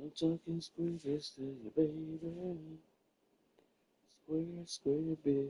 I'm talking square this to you, baby. Square, square biz.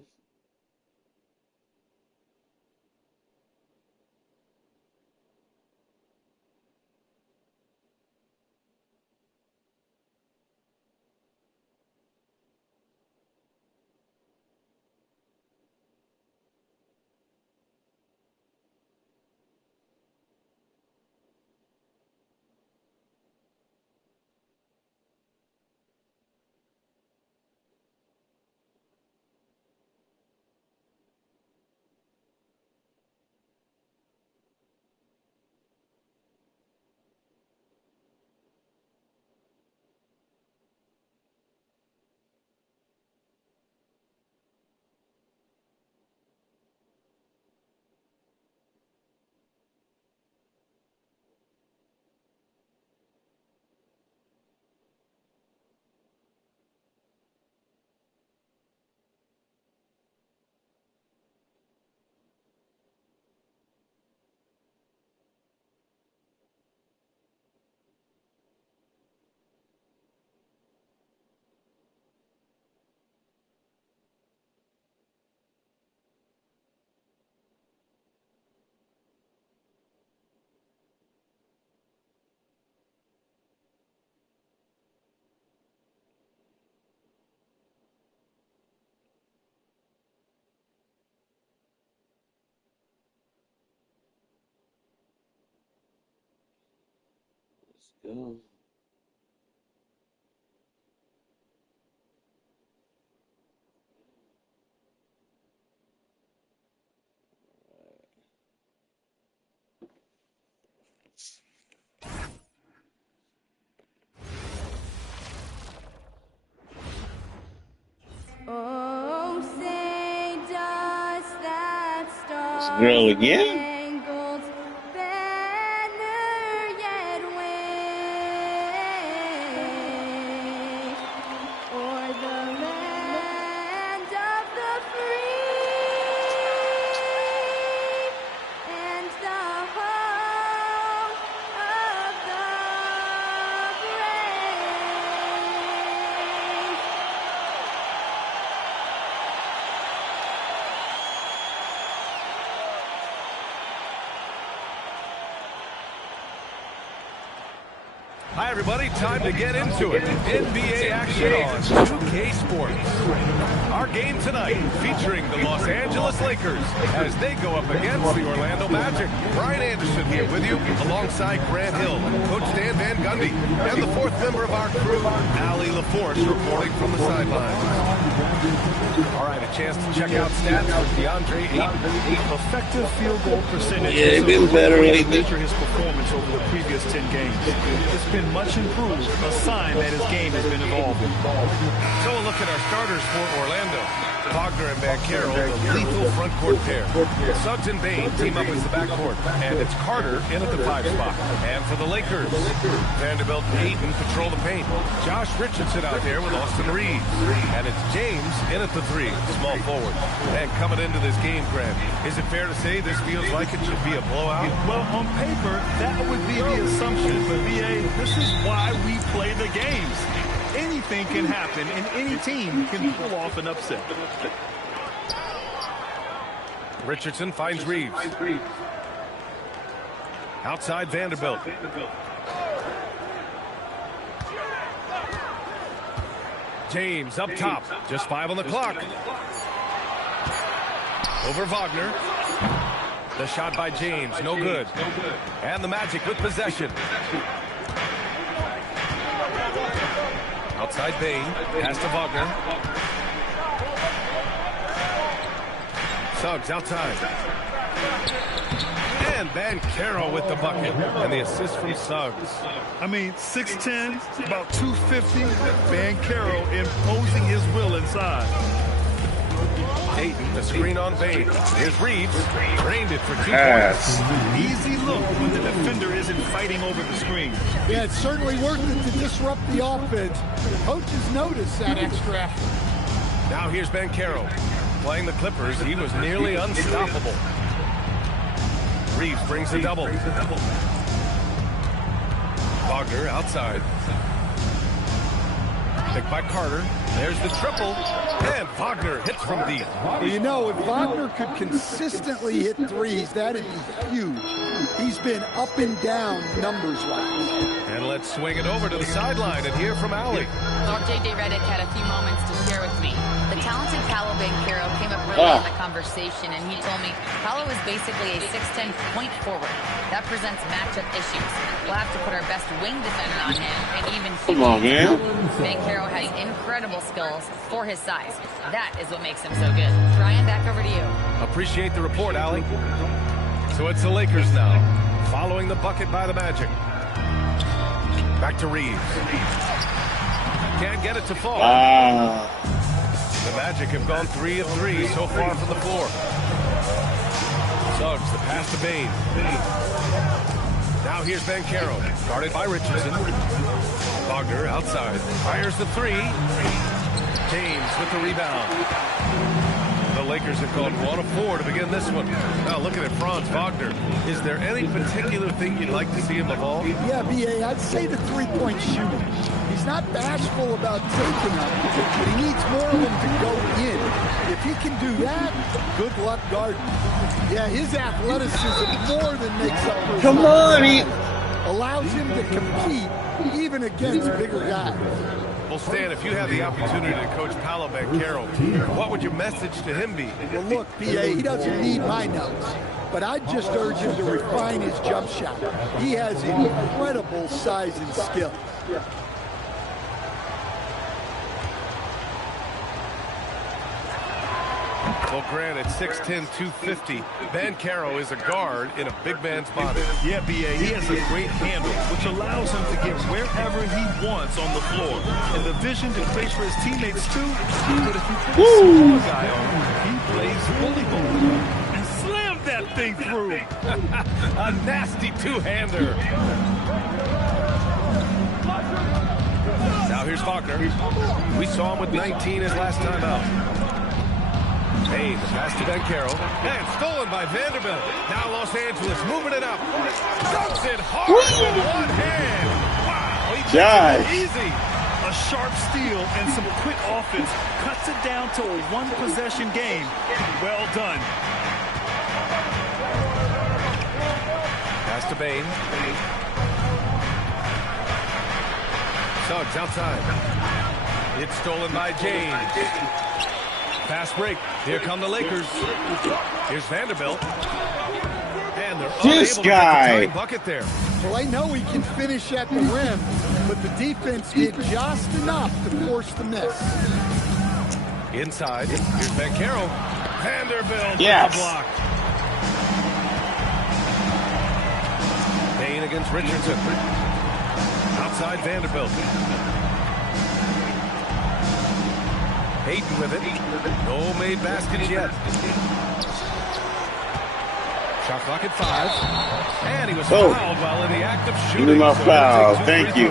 Let's go. Oh, say does that star Girl again? spangled banner yet wave o'er the land of the free and the home of the brave? Hi, everybody. Time to get into it. NBA action on 2K Sports. Our game tonight featuring the Los Angeles Lakers as they go up against the Orlando Magic. Brian Anderson here with you alongside Grant Hill, Coach Dan Van Gundy, and the fourth member of our crew, Allie LaForce, reporting from the sidelines. All right, a chance to check out stats for DeAndre Ayton. Effective field goal percentage. Yeah, they've been better lately. Measure his performance over the previous 10 games. It's been much improved, a sign that his game has been evolving. So a look at our starters for Orlando. Wagner and Banchero, the lethal front court pair. Suggs and Bain team up as the backcourt. And it's Carter in at the 5 spot. And for the Lakers, Vanderbilt and Ayton patrol the paint. Josh Richardson out there with Austin Reeves. And it's James in at the 3, small forward. And coming into this game, Grant, is it fair to say this feels like it should be a blowout? Well, on paper, that would be the assumption. But, VA, this is why we play the games. Anything can happen, and any team can pull off an upset. Richardson finds Reeves. Outside Vanderbilt. James up top. Just 5 on the clock. Over Wagner. The shot by James. No good. And the Magic with possession. Outside Bain. Pass to Wagner. Suggs outside. And Banchero with the bucket. And the assist from Suggs. I mean, 6'10", about 250. Banchero imposing his will inside. Ayton, the screen on Bain. Here's Reeves. Drained it for 2 points. Easy look when the defender isn't fighting over the screen. Yeah, it's certainly worth it to disrupt the offense. Coaches notice that extra. Now here's Banchero. Playing the Clippers, he was nearly unstoppable. Reeves brings the double. Wagner outside. Picked by Carter. There's the triple. And Wagner hits from deep. Well, you know, if Wagner could consistently hit threes, that'd be huge. He's been up and down numbers-wise. And let's swing it over to the sideline and hear from Allie. Lord J.J. Redick had a few moments to share with me. The talented Paolo Banchero came up early in the conversation, and he told me Paolo is basically a 6'10" point forward. That presents matchup issues. We'll have to put our best wing defender on him, and even Come on, man. Banchero has incredible skills for his size. That is what makes him so good. Ryan, back over to you. Appreciate the report, Allie. So it's the Lakers now, following the bucket by the Magic. Back to Reeves. Can't get it to fall. The Magic have gone 3 of 3 so far from the floor. Suggs, the pass to Bane. Now here's Banchero, guarded by Richardson. Wagner outside, fires the 3. James with the rebound. The Lakers have gone 1 of 4 to begin this one. Now looking at Franz Wagner, is there any particular thing you'd like to see him evolve? Yeah, B.A., I'd say the three-point shooting. He's not bashful about taking them, but he needs more of them to go in. If he can do that, good luck guarding. Yeah, his athleticism more than makes up for his Come on, he... allows him to compete even against bigger guys. Well, Stan, if you had the opportunity to coach Paolo Banchero, what would your message to him be? Well, look, B.A., he doesn't need my notes, but I'd just urge him to refine his jump shot. He has incredible size and skill. Well, granted, 6'10", 250, Banchero is a guard in a big man's body. Yeah, B.A., he has a great handle, which allows him to get wherever he wants on the floor. And the vision to create for his teammates, too. But if you put a small guy on him, he plays bully ball and slam that thing through. A nasty two-hander. Now here's Wagner. We saw him with 19 his last time out. Hey, the pass to Banchero. And stolen by Vanderbilt. Now Los Angeles moving it up. Dunks it hard with one hand. Wow, he takes it easy. A sharp steal and some quick offense cuts it down to a one-possession game. Well done. Pass to Bane. Suggs outside. It's stolen by James. Fast break. Here come the Lakers. Here's Vanderbilt. And they're unable to get the tying bucket there. Well, I know he can finish at the rim, but the defense did just enough to force the miss. Inside. Here's Banchero. Vanderbilt with the block. Payne against Richardson. Outside Vanderbilt. Hayden with it. No made baskets yet. Shot clock at 5. And he was fouled while in the act of shooting. My foul. Thank you.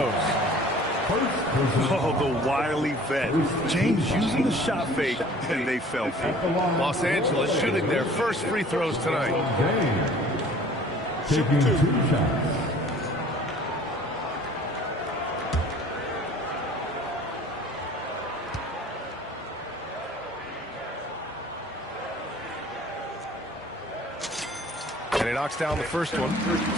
Oh, the wily vet. James using the shot fake, and they fell for it. Los Angeles shooting their first free throws tonight. Taking 2 shots. And he knocks down the first one.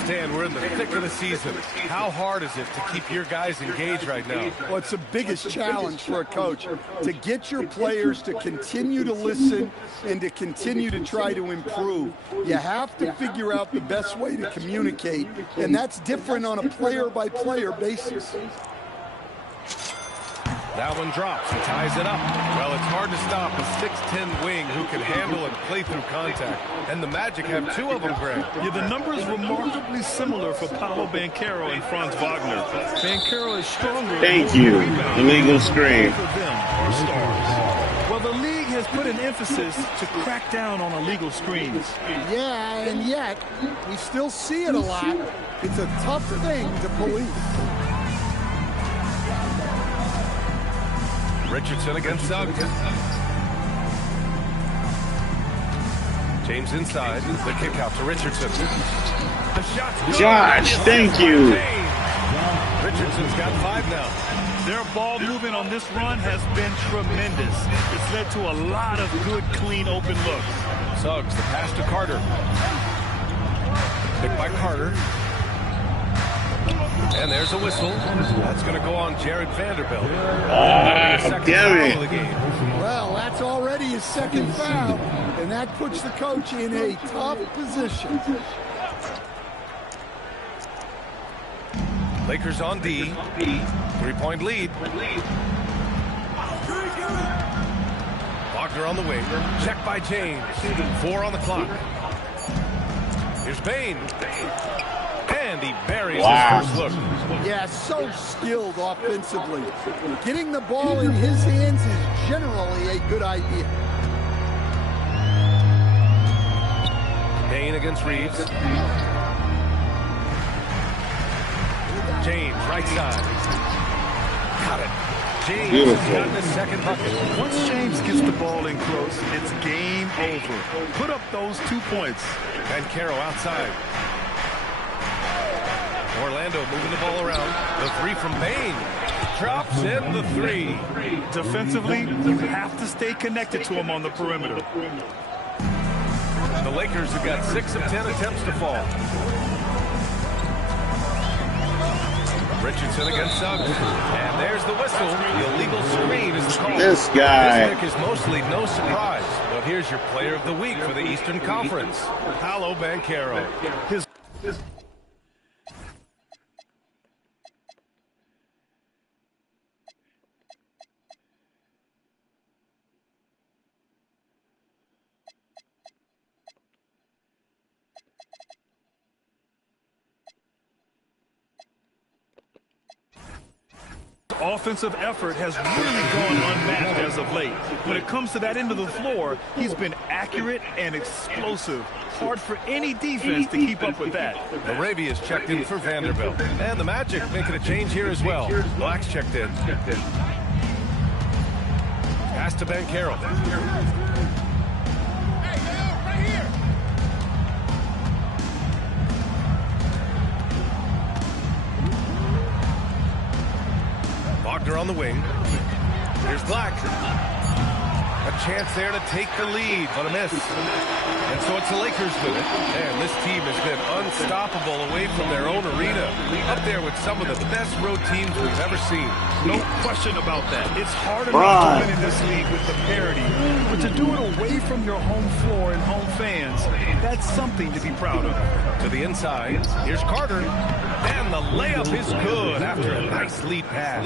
Stan, we're in the thick of the season. How hard is it to keep your guys engaged right now? Well, it's the biggest challenge for a coach, to get your players to continue to listen and to continue to try to improve. You have to figure out the best way to communicate, and that's different on a player-by-player basis. That one drops and ties it up. Well, it's hard to stop a 6'10" wing who can handle and play through contact. And the Magic have 2 of them, Greg. Yeah, the numbers remarkably similar for Paolo Banchero and Franz Wagner. Banchero is stronger. Thank you. Illegal screen. For them are stars. Well, the league has put an emphasis to crack down on illegal screens. Yeah, and yet, we still see it a lot. It's a tough thing to police. Richardson against Suggs. James inside. The kick out to Richardson. The shot's good. Josh, thank you. Richardson's got 5 now. Their ball movement on this run has been tremendous. It's led to a lot of good, clean, open looks. Suggs, the pass to Carter. Picked by Carter. And there's a whistle. That's going to go on Jared Vanderbilt. Damn Of the game. Well, that's already his second foul, and that puts the coach in a tough position. Lakers on D. 3-point lead. Wagner on the wing. Checked by James. 4 on the clock. Here's Bain. And he buries his first look. Yeah, so skilled offensively. Getting the ball in his hands is generally a good idea. Bain against Reeves. James, right side. Got it. James has gotten his second bucket. Once James gets the ball in close, it's game over. Put up those 2 points. And Caro outside. Orlando moving the ball around. The three from Bain. Drops in the three. Defensively, you have to stay connected to him on the perimeter. The Lakers have got 6 of 10 attempts to fall. Richardson against Suggs. And there's the whistle. The illegal screen is the call. This guy. This pick is mostly no surprise. But here's your player of the week for the Eastern Conference. Paolo Banchero. Offensive effort has really gone unmatched as of late. When it comes to that end of the floor, he's been accurate and explosive. Hard for any defense to keep up with that. Arabia's checked in for Vanderbilt. And the Magic making a change here as well. Black's checked in. Pass to Banchero. Wagner on the wing. Here's Black. A chance there to take the lead, but a miss. And so it's the Lakers with it. And this team has been unstoppable away from their own arena. Up there with some of the best road teams we've ever seen. No question about that. It's hard enough to win in this league with the parity. But to do it away from your home floor and home fans, that's something to be proud of. To the inside. Here's Carter. And the layup is good after a nice lead pass.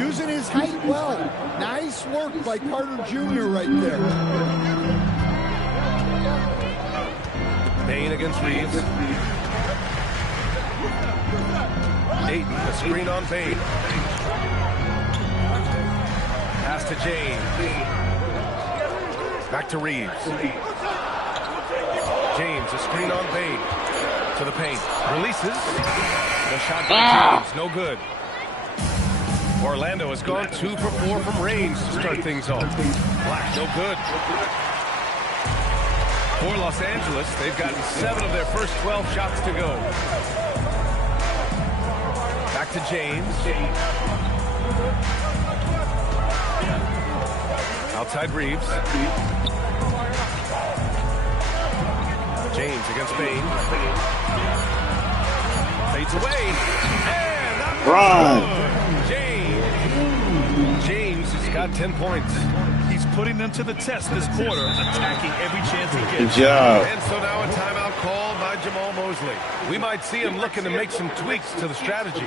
Using his height well. Nice work by Carter Jr. right there. Bain against Reeves. Dayton, a screen on Bain. Pass to James. Back to Reeves. James, a screen on Bain. To the paint. Releases. The shot by James. No good. Orlando has gone 2 for 4 from range to start things off. Black, no good. For Los Angeles, they've gotten 7 of their first 12 shots to go. Back to James. Outside Reeves. James against Bain. Fades away. And that was good. James has got 10 points. He's putting them to the test this quarter, attacking every chance he Good gets. job. And so now a timeout called by Jamal Mosley. We might see him looking to make some tweaks to the strategy.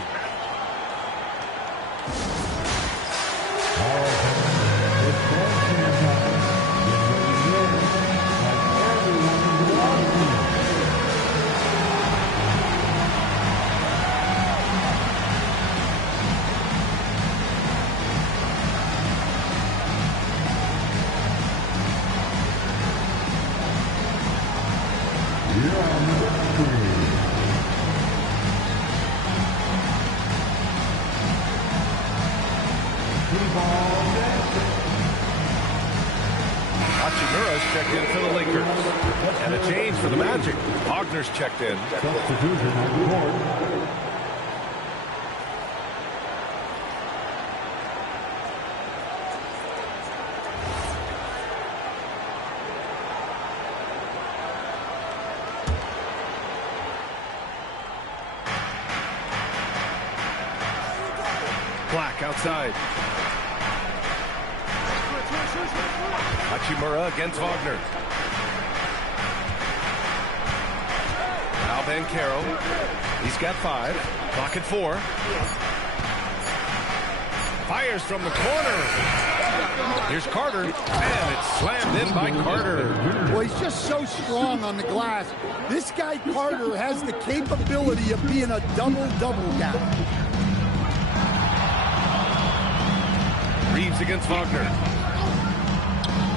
Hachimura's checked in for the Lakers. And a change for the Magic. Wagner's checked in. Black outside. Hachimura against Wagner. Now Banchero. He's got 5. Clock at 4. Fires from the corner. Here's Carter, and it's slammed in by Carter. Well, he's just so strong on the glass. This guy, Carter, has the capability of being a double-double guy. Reeves against Wagner.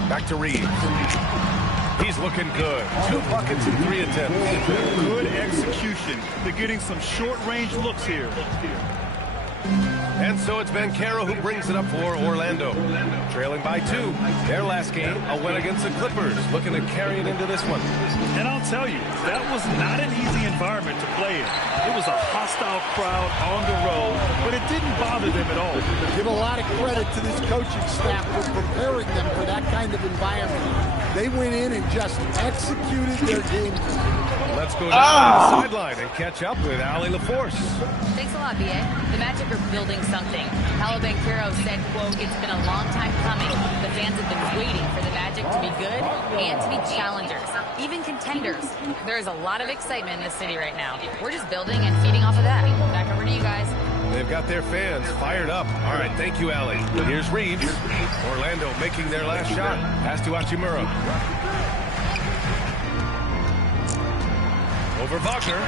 Back to Reeves. He's looking good. 2 buckets in 3 attempts. Good execution. They're getting some short-range looks here. And so it's Banchero who brings it up for Orlando. Trailing by 2. Their last game, a win against the Clippers. Looking to carry it into this one. And I'll tell you, that was not an easy environment to play in. It was a hostile crowd on the road, but it didn't bother them at all. Give a lot of credit to this coaching staff for preparing them for that kind of environment. They went in and just executed their game. Let's go down to the sideline and catch up with Allie LaForce. Thanks a lot, B.A. The Magic are building something. Paolo Banchero said, quote, "It's been a long time coming. The fans have been waiting for the Magic to be good and to be challengers, even contenders. There is a lot of excitement in this city right now. We're just building and feeding off of that. Back over to you guys." They've got their fans fired up. All right, thank you, Allie. Here's Reeves. Orlando making their last shot. Pass to Hachimura. Over Wagner.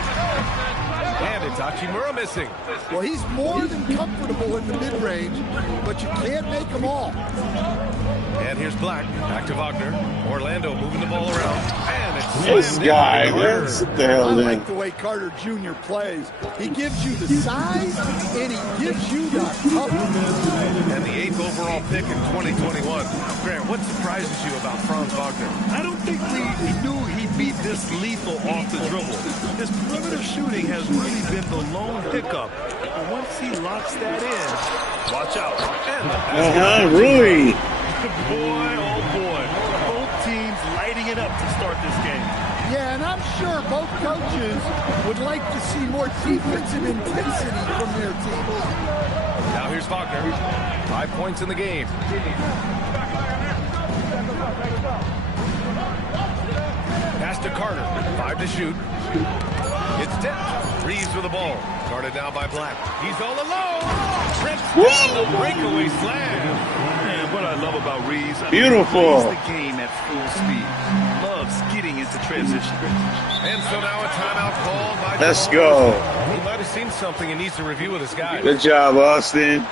And it's Hachimura missing. Well, he's more than comfortable in the mid-range, but you can't make them all. And here's Black. Back to Wagner. Orlando moving the ball around. And it's This slammed in guy, by Carter. man, sit the hell I down. like the way Carter Jr. plays. He gives you the size, and he gives you the toughness. And the 8th overall pick in 2021. Grant, what surprises you about Franz Wagner? I don't think we knew he'd be this lethal off the dribble. His perimeter shooting has really been the lone hiccup. But once he locks that in, watch out. Rui. Boy, oh boy. Both teams lighting it up to start this game. Yeah, and I'm sure both coaches would like to see more defensive intensity from their teams. Now here's Wagner. 5 points in the game. Pass to Carter. 5 to shoot. It's tipped. Reeves with the ball. Guarded now by Black. He's all alone. Rips down the breakaway slam. Man, what I love about Reeves. Beautiful. He plays the game at full speed. Loves getting into transition. And so now a timeout called by Let's Jamal go. Wilson. He might have seen something and needs to review with his guys. Good job, Austin.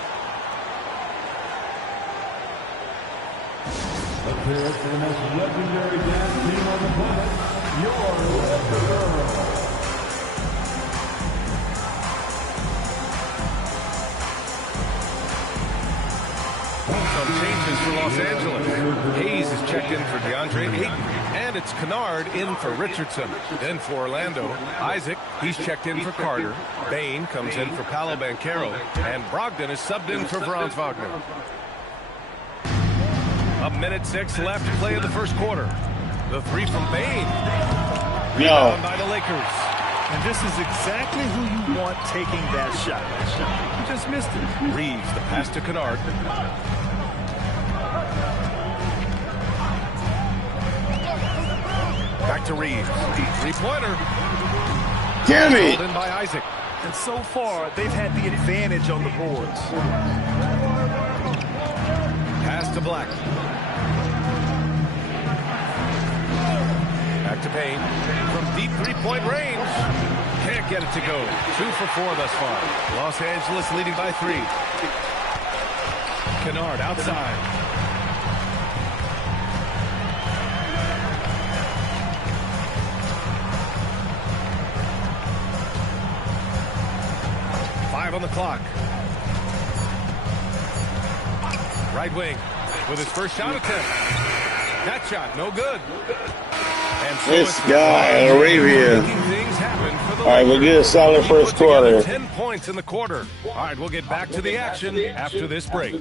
Some changes for Los Angeles. Hayes is checked in for DeAndre Ayton. And it's Kennard in for Richardson. Then for Orlando, Isaac, he's checked in for Carter. Bain comes in for Paolo Banchero. And Brogdon is subbed in for Franz Wagner. 1:06 left to play in the first quarter. The 3 from Bain. No. By the Lakers. And this is exactly who you want taking that shot. You just missed it. Reeves, the pass to Kennard. Back to Reeves. 3-pointer. Damn it. Pulled in by Isaac. And so far, they've had the advantage on the boards. Pass to Black. Back to Payne. From deep 3-point range. Can't get it to go. 2 for 4 thus far. Los Angeles leading by 3. Kennard outside. On the clock. Right wing with his first shot attempt. That shot, no good. And so This it's guy, Arabia. making things happen for the All right, we'll get a solid He first put together quarter. 10 points in the quarter. All right, we'll get back to the action after this break.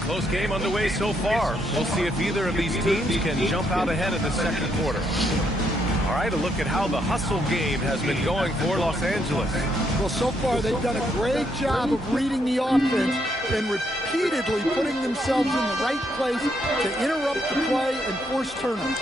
Close game underway so far. We'll see if either of these teams can jump out ahead in the second quarter. All right, a look at how the hustle game has been going for Los Angeles. Well, so far they've done a great job of reading the offense and repeatedly putting themselves in the right place to interrupt the play and force turnovers.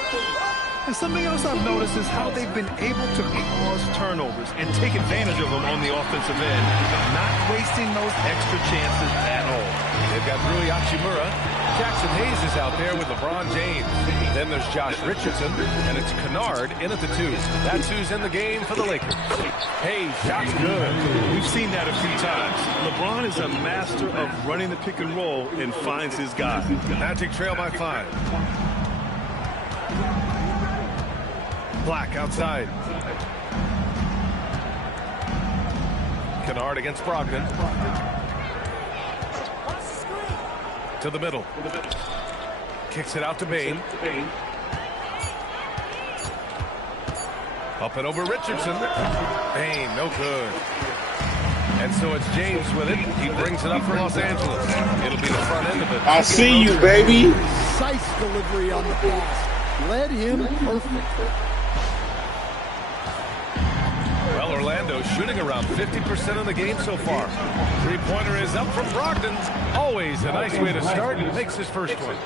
And something else I've noticed is how they've been able to cause turnovers and take advantage of them on the offensive end, not wasting those extra chances at all. They've got Rui Hachimura. Jackson Hayes is out there with LeBron James. Then there's Josh Richardson, and it's Kennard in at the 2. That's who's in the game for the Lakers. Hayes, shot's good. We've seen that a few times. LeBron is a master of running the pick and roll and finds his guy. The Magic trail by 5. Black outside. Kennard against Brogdon. To the middle. Kicks it out to Bain. Up and over Richardson. Bain, no good. And so it's James with it. He brings it up for Los Angeles. It'll be the front end of it. I see you, baby. Precise delivery on the pass. Led him perfect. Well, Orlando shooting around 50% of the game so far. Three-pointer is up from Brogdon. Always a nice way to start. Makes his first one.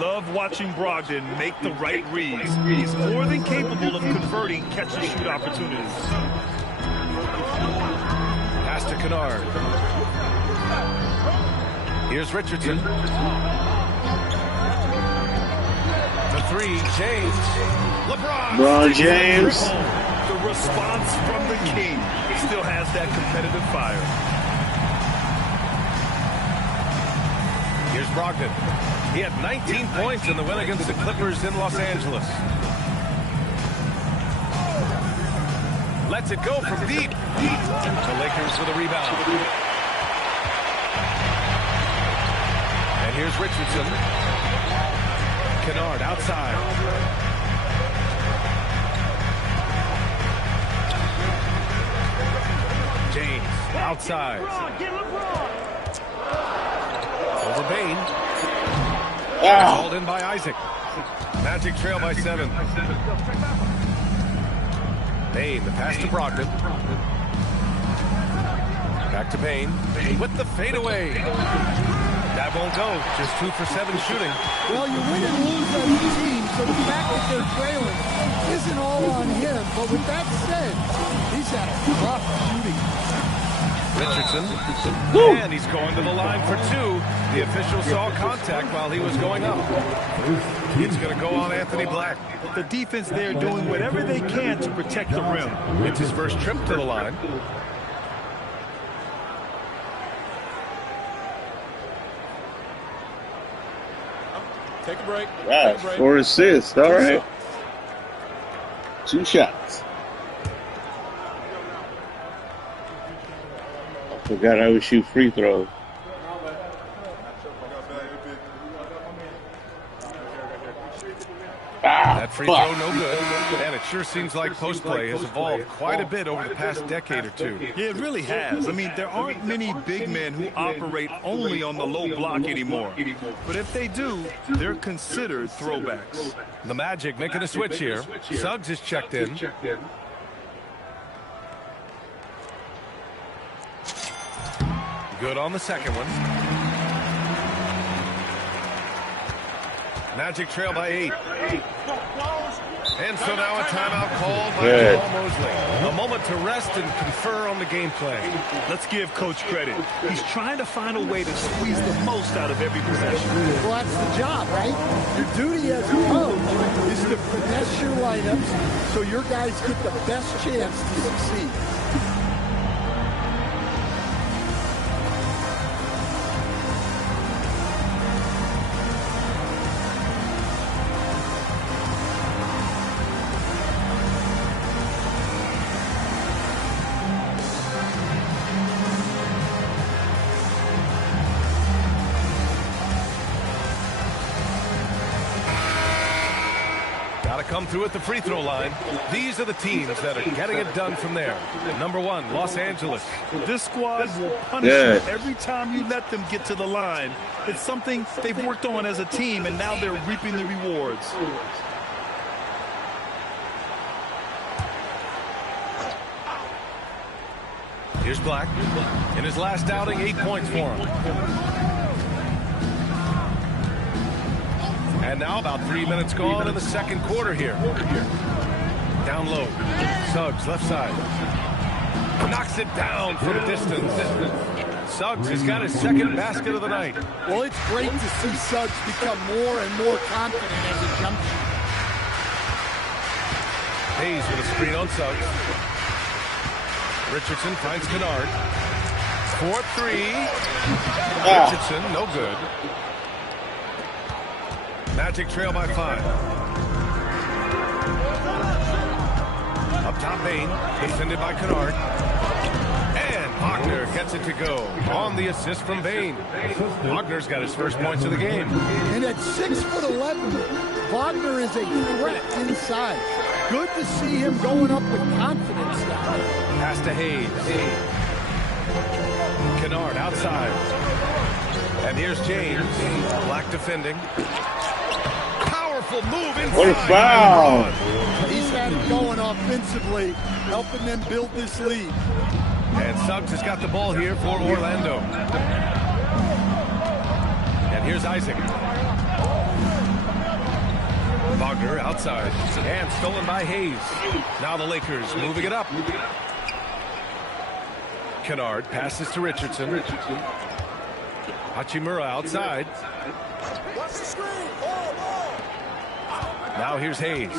Love watching Brogdon make the right reads. He's more than capable of converting catch-and-shoot opportunities. Pass to Kennard. Here's Richardson. The 3, James. LeBron James. The response from the king still has that competitive fire. Here's Brogdon. He had 19 points in the win against the Clippers in Los Angeles. Lets it go from deep. The Lakers with a rebound. And here's Richardson. Kennard outside. James outside. Over Bain. Called in by Isaac. Magic trail by 7. Bain, the pass to Brogdon. Back to Bain. With the fadeaway. That won't go. Just 2 for 7 shooting. Well, you win and lose as a team, so the fact that they're trailing isn't all on him. But with that said, he's had a rough shooting. Richardson. And he's going to the line for 2. The official saw contact while he was going up. It's going to go on Anthony Black. The defense there doing whatever they can to protect the rim. It's his first trip to the line. Take a break. Right, 4 assists. All right. 2 shots. I forgot I would shoot free throws. That free throw no good. And it sure seems like post play has evolved quite a bit over the past decade or 2. Yeah, it really has. I mean, there aren't many big men who operate only on the low block anymore. But if they do, they're considered throwbacks. The Magic making a switch here. Suggs is checked in. Good on the second one. Magic trail by 8. And so now a timeout called by Jamal Mosley. A moment to rest and confer on the game plan. Let's give Coach credit. He's trying to find a way to squeeze the most out of every possession. Well, that's the job, right? Your duty as a coach is to finesse your lineups so your guys get the best chance to succeed. come through at the free throw line. These are the teams that are getting it done from there. Number 1, Los Angeles. This squad will punish you every time you let them get to the line. It's something they've worked on as a team, and now they're reaping the rewards. Here's Black. In his last outing, 8 points for him. And now about 3 minutes gone in the second quarter here. Down low. Suggs, left side. Knocks it down from distance. Suggs has got his second basket of the night. Well, it's great to see Suggs become more and more confident as a jump shooter. Hayes with a screen on Suggs. Richardson finds Kennard. 4-3. Richardson, no good. Magic trail by 5. Up top, Bain. Defended by Kennard. And Wagner gets it to go on the assist from Bain. Wagner's got his first points of the game. And at 6'11", Wagner is a threat inside. Good to see him going up with confidence now. Pass to Hayes. Kennard outside. And here's James. Black defending. Powerful move inside. What a foul. He's had it going offensively, helping them build this lead. And Suggs has got the ball here for Orlando. And here's Isaac. Wagner outside. And stolen by Hayes. Now the Lakers moving it up. Kennard passes to Richardson. Hachimura outside. Now here's Hayes.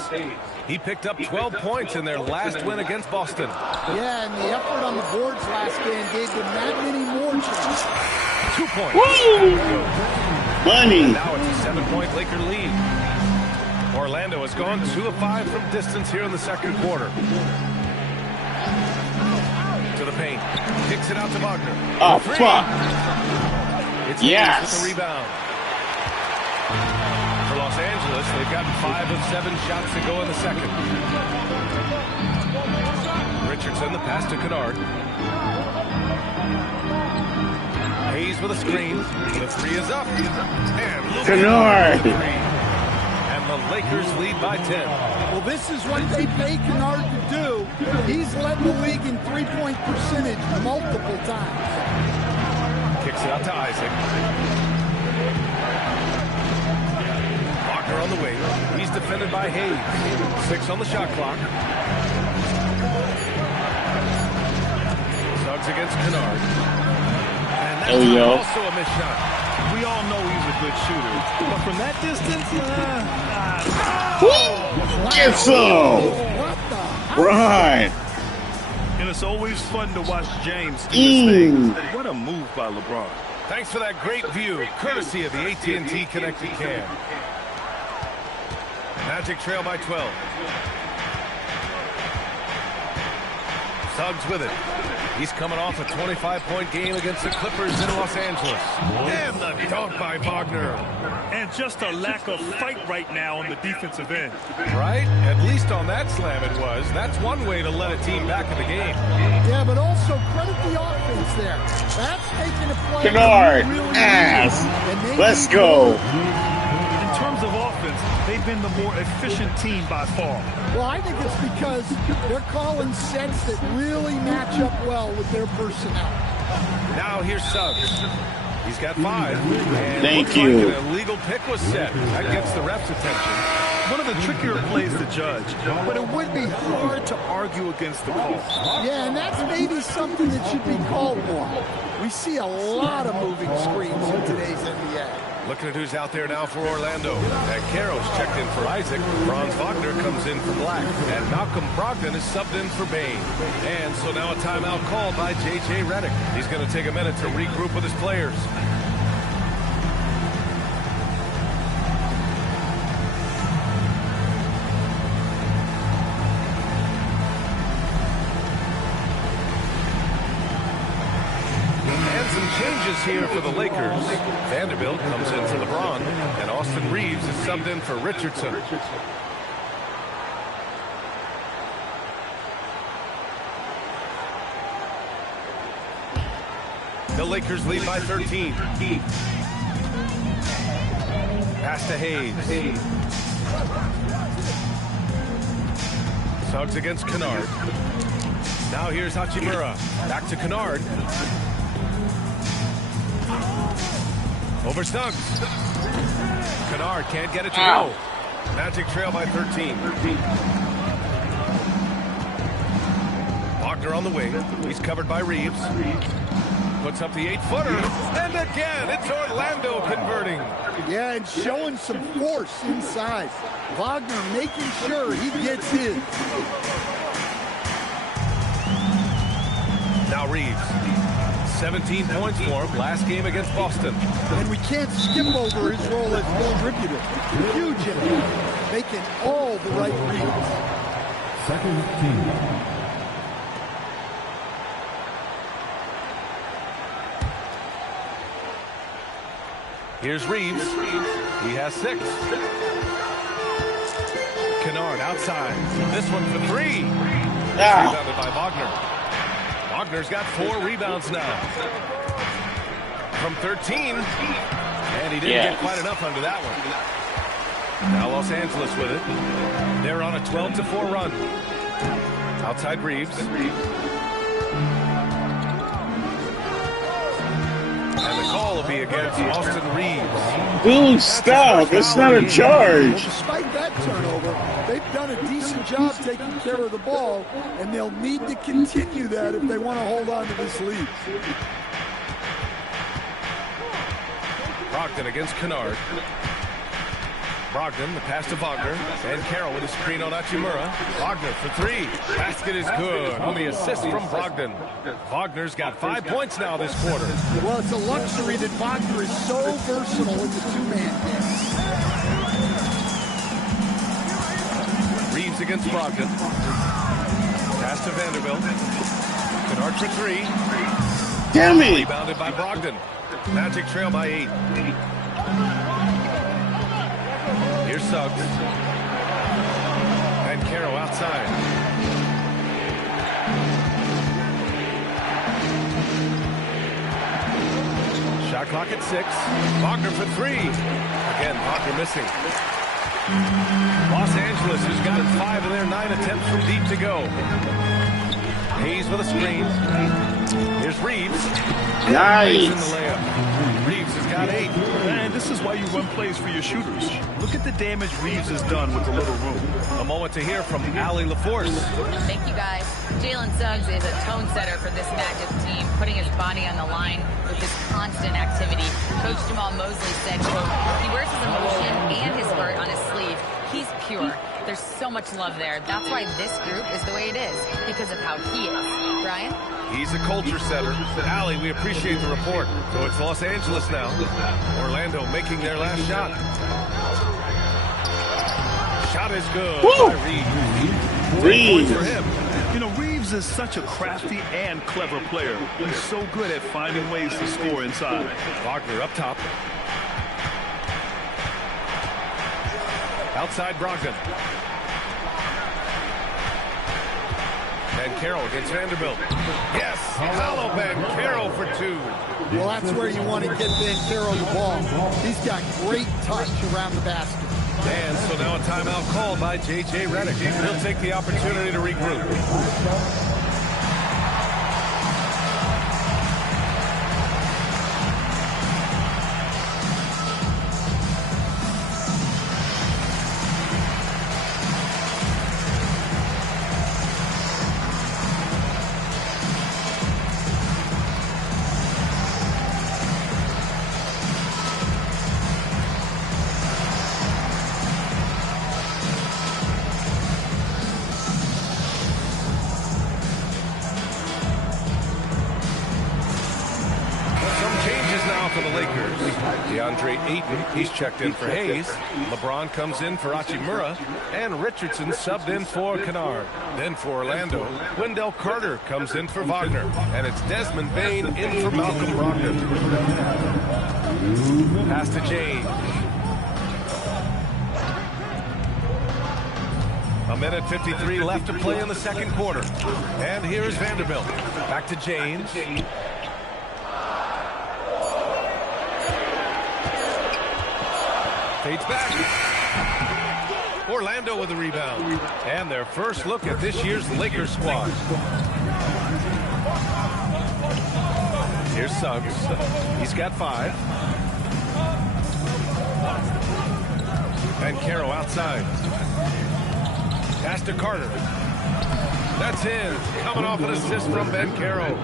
He picked up 12 points in their last win against Boston. Yeah, and the effort on the boards last game gave them that many more chances. 2 points. Woo! Money. And now it's a 7-point Laker lead. Orlando has gone 2 of 5 from distance here in the second quarter. To the paint. Kicks it out to Wagner. Oh, fuck. It's yes. with the rebound. For Los Angeles, they've gotten 5 of 7 shots to go in the second. Richardson, the pass to Kennard. Hayes with a screen. The 3 is up. And Luka Kennard. And the Lakers lead by 10. Well, this is what they pay Kennard to do. He's led the league in three-point percentage multiple times. Kicks it out to Isaac. Wagner on the wing. He's defended by Hayes. 6 on the shot clock. Suggs against Kennard. And that's also a missed shot. We all know he's a good shooter, but from that distance, Get some! Right. And it's always fun to watch James do his thing. What a move by LeBron. Thanks for that great view, courtesy of the AT&T Connected Cam. Magic trail by 12. Suggs with it. He's coming off a 25-point game against the Clippers in Los Angeles. And the dunk by Wagner. And just a lack of fight right now on the defensive end. Right? At least on that slam it was. That's one way to let a team back in the game. Yeah, but also credit the offense there. That's making a play. Kennard, ass. Let's go. In terms of offense, they've been the more efficient team by far. Well, I think it's because they're calling sets that really match up well with their personnel. Now here's Suggs. He's got 5. And Thank you. Like an illegal pick was set. That gets the ref's attention. One of the trickier plays to judge, but it would be hard to argue against the call. Yeah, and that's maybe something that should be called more. We see a lot of moving screens in today's NBA. Looking at who's out there now for Orlando. And Caro's checked in for Isaac. Franz Wagner comes in for Black. And Malcolm Brogdon is subbed in for Bain. And so now a timeout called by J.J. Redick. He's going to take a minute to regroup with his players. Changes here for the Lakers. Vanderbilt comes in for LeBron, and Austin Reeves is subbed in for Richardson. The Lakers lead by 13. Pass to Hayes. Suggs against Kennard. Now here's Hachimura. Back to Kennard. Over Suggs. Kennard can't get it to go. Magic trail by 13. Wagner on the wing. He's covered by Reeves. Puts up the 8-footer. And again, it's Orlando converting. Yeah, and showing some force inside. Wagner making sure he gets his. Now Reeves. 17 points for him last game against Boston. And we can't skip over his role as contributor. Huge impact, making all the right reads. Second team. Here's Reeves. He has 6. Kennard outside. This one for 3. Rebounded by Wagner. Wagner's got 4 rebounds now. From 13. And he didn't get quite enough under that one. Now Los Angeles with it. They're on a 12-4 run. Outside Reeves. And the call will be against Austin Reeves. Dude, stop. It's not a charge. Well, despite that turnover, they've done a decent job taking care of the ball, and they'll need to continue that if they want to hold on to this lead. Brogdon against Kennard. Brogdon, the pass to Wagner. And Carroll with a screen on Hachimura. Wagner for 3. Basket is good. On the assist from Brogdon. Wagner's got 5 points now this quarter. Well, it's a luxury that Wagner is so versatile in the two-man game. Reeves against Brogdon. Pass to Vanderbilt. Kennard for 3. Damn it. Rebounded by Brogdon. Magic trail by 8. Here's Suggs. And Carroll outside. Shot clock at 6. Wagner for 3. Again, Wagner missing. Los Angeles has got 5 of their 9 attempts from deep to go. Hayes with a screen. Here's Reeves. Nice. In the layup. Reeves has got 8. Man, this is why you run plays for your shooters. Look at the damage Reeves has done with a little room. A moment to hear from Allie LaForce. Thank you, guys. Jalen Suggs is a tone setter for this Magic team, putting his body on the line with his constant activity. Coach Jamal Mosley said, quote, he wears his emotion and his heart on his sleeve. He's pure. There's so much love there. That's why this group is the way it is, because of how he is. Brian? He's a culture setter. Allie, we appreciate the report. So it's Los Angeles now. Orlando making their last shot. Shot is good by Reeves. 3 points for him. You know, Reeves is such a crafty and clever player. He's so good at finding ways to score inside. Wagner up top. Outside Brogdon. And Carroll against Vanderbilt. Yes, Paolo Banchero for 2. Well, that's where you want to get Banchero the ball. He's got great touch around the basket. And so now a timeout called by J.J. Redick. He'll take the opportunity to regroup. For the Lakers, DeAndre Ayton, he's checked in for Hayes. LeBron comes in for Hachimura, and Richardson subbed in for Kennard. Then for Orlando, Wendell Carter comes in for Wagner, and it's Desmond Bane in for Malcolm Brogdon. Pass to James. A minute 53 left to play in the second quarter. And here's Vanderbilt. Back to James. Fades back. Orlando with the rebound. And their first look at this year's Lakers squad. Here's Suggs. He's got 5. Banchero outside. Pass to Carter. That's in. Coming off an assist from Banchero.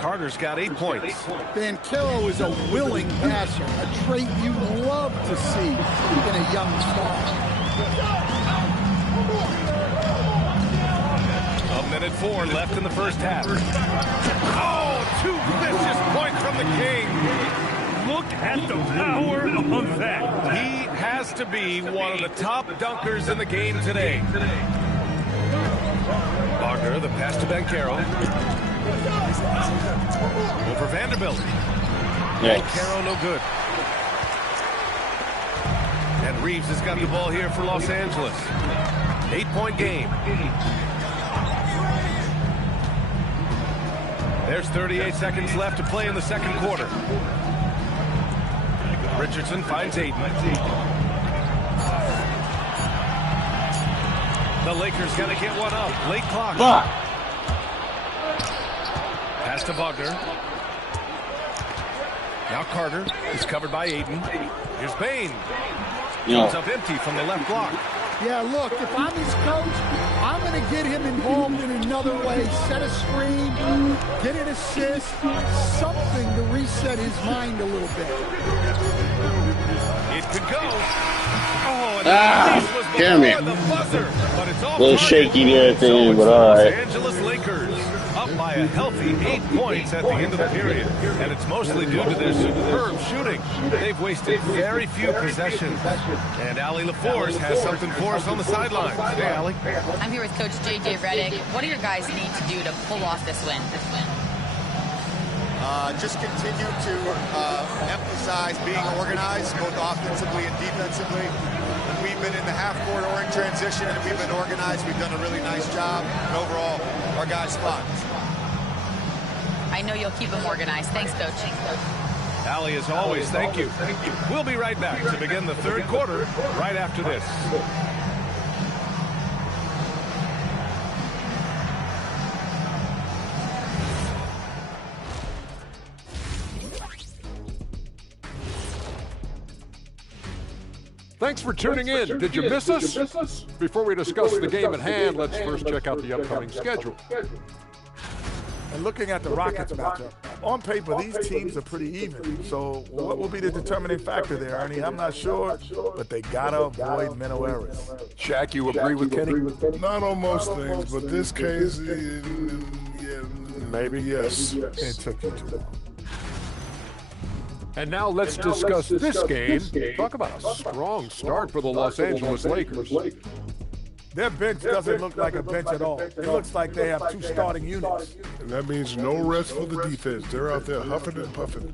Carter's got 8 points. Banchero is a willing passer, a trait you love to see in a young star. 1:04 left in the first half. Oh, 2 vicious points from the King. Look at the power of that. He has to be one of the top dunkers in the game today. Wagner, the pass to Banchero. Over Vanderbilt. Yes. Banchero, no good. And Reeves has got the ball here for Los Angeles. 8-point game. There's 38 seconds left to play in the second quarter. Richardson finds Ayton. The Lakers got to get one up. Late clock. Pass to Wagner. Now Carter is covered by Ayton. Here's Bain. Comes up empty from the left block. Yeah, look, if I'm his coach, I'm going to get him involved in another way. Set a screen, get an assist, something to reset his mind a little bit. It could go. Oh, and was damn it. the buzzer, but it's off. A little shaky there at the end, but all right. Los Angeles Lakers up by a healthy 8 points at the end of the period, and it's mostly due to their superb shooting. They've wasted very few possessions, and Allie LaForce has something for us on the sidelines. Hey, Allie. I'm here with Coach J.J. Redick. What do your guys need to do to pull off this win? Just continue to emphasize being organized, both offensively and defensively. We've been in the half-court or in transition, and we've been organized. We've done a really nice job. And overall, our guys fought. I know you'll keep them organized. Thanks, Coach. Allie, as always, thank you. We'll be right back to begin the third quarter right after this. Thanks for tuning in. Did you miss us? Before we discuss the game at hand, let's first check out the upcoming schedule. And looking at the Rockets matchup, on paper, these teams are pretty even. So what will be the determining factor there, Ernie? I'm not sure, but they got to avoid mental errors. Shaq, you agree with Kenny? Not on most things, but this case, Maybe. yes. It took you too long. And now let's discuss this game. Talk about a strong start for the Los Angeles Lakers. Their bench doesn't look like a bench at all. It looks like they have 2 starting units. And that means no rest for the defense. They're out there huffing and puffing.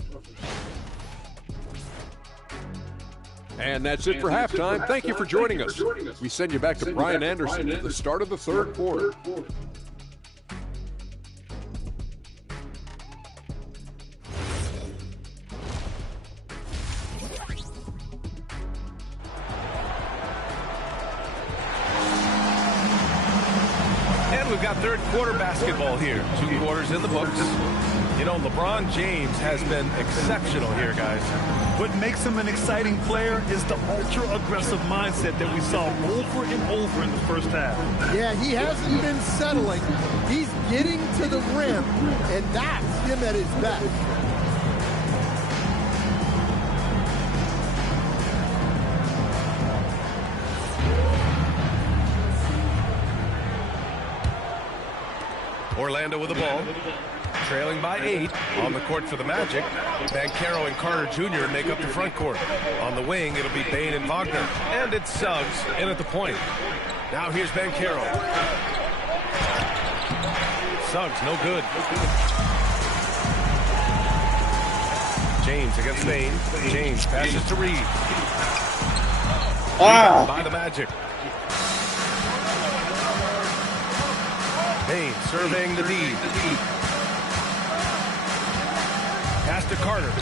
And that's it for halftime. Thank you for joining us. We send you back to Brian Anderson at the start of the third quarter. We've got third quarter basketball here. 2 quarters in the books. You know, LeBron James has been exceptional here, guys. What makes him an exciting player is the ultra-aggressive mindset that we saw over and over in the first half. Yeah, he hasn't been settling. He's getting to the rim, and that's him at his best. Orlando with the ball, trailing by 8 on the court for the Magic. Banchero and Carter Jr. make up the front court. On the wing, it'll be Bain and Wagner. And it's Suggs in at the point. Now here's Banchero. Suggs, no good. James against Bain. James passes to Reed. By the Magic. Bain surveying the D. Pass to Carter.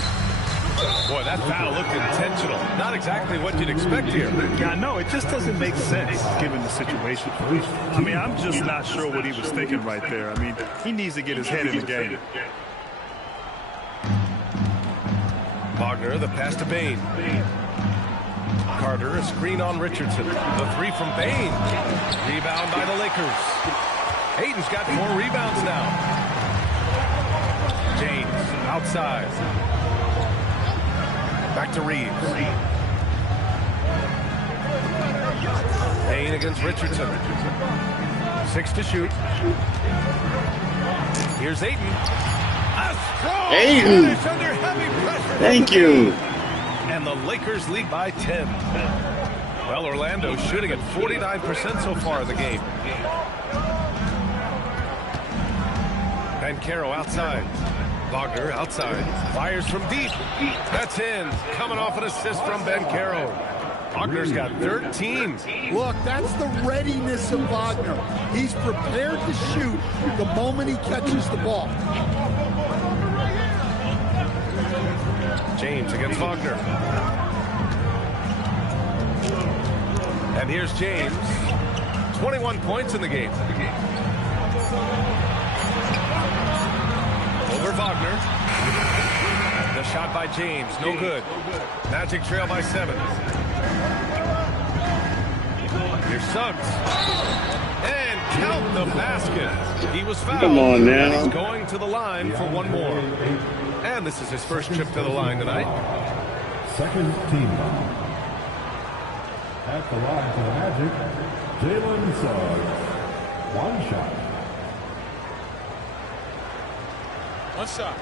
Boy, that foul looked intentional. Not exactly what you'd expect here. Yeah, no, it just doesn't make sense given the situation. I mean, I'm just not sure what he was thinking right there. I mean, he needs to get his head in the game. Wagner, the pass to Bain. Carter, a screen on Richardson. The three from Bain. Rebound by the Lakers. Hayden's got 4 rebounds now. James, outside. Back to Reeves. Bain against Richardson. 6 to shoot. Here's Ayton. A strong finish under heavy pressure. Thank you. And the Lakers lead by 10. Well, Orlando shooting at 49% so far in the game. Bancaro outside. Wagner outside. Fires from deep. That's in. Coming off an assist from Bancaro. Wagner's got 13. Look, that's the readiness of Wagner. He's prepared to shoot the moment he catches the ball. James against Wagner. And here's James. 21 points in the game. Over Wagner. The shot by James, no good. Magic trail by 7. Here's Suggs. And count the basket. He was fouled. Come on now. And he's going to the line for one more. And this is his first trip to the line tonight. Second team foul. At the line for the Magic, Jalen Suggs. One shot. One shot.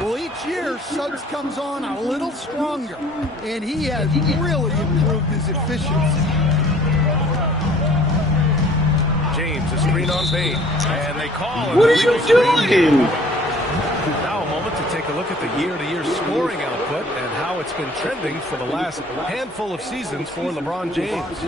Well, each year, Suggs comes on a little stronger, and he has really improved his efficiency. James, a screen on Bain, and they call. What are you doing? Now a moment to take a look at the year-to-year scoring output and how it's been trending for the last handful of seasons for LeBron James.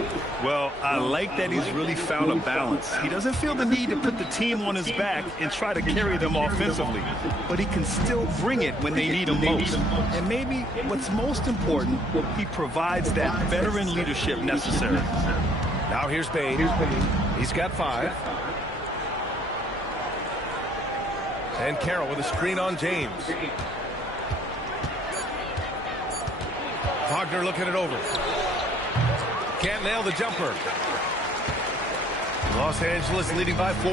Well, I like that he's really found a balance. He doesn't feel the need to put the team on his back and try to carry them offensively, but he can still bring it when they need him most. And maybe what's most important, he provides that veteran leadership necessary. Now here's Bain. He's got 5. And Carroll with a screen on James. Wagner looking it over. Can't nail the jumper. Los Angeles leading by 4.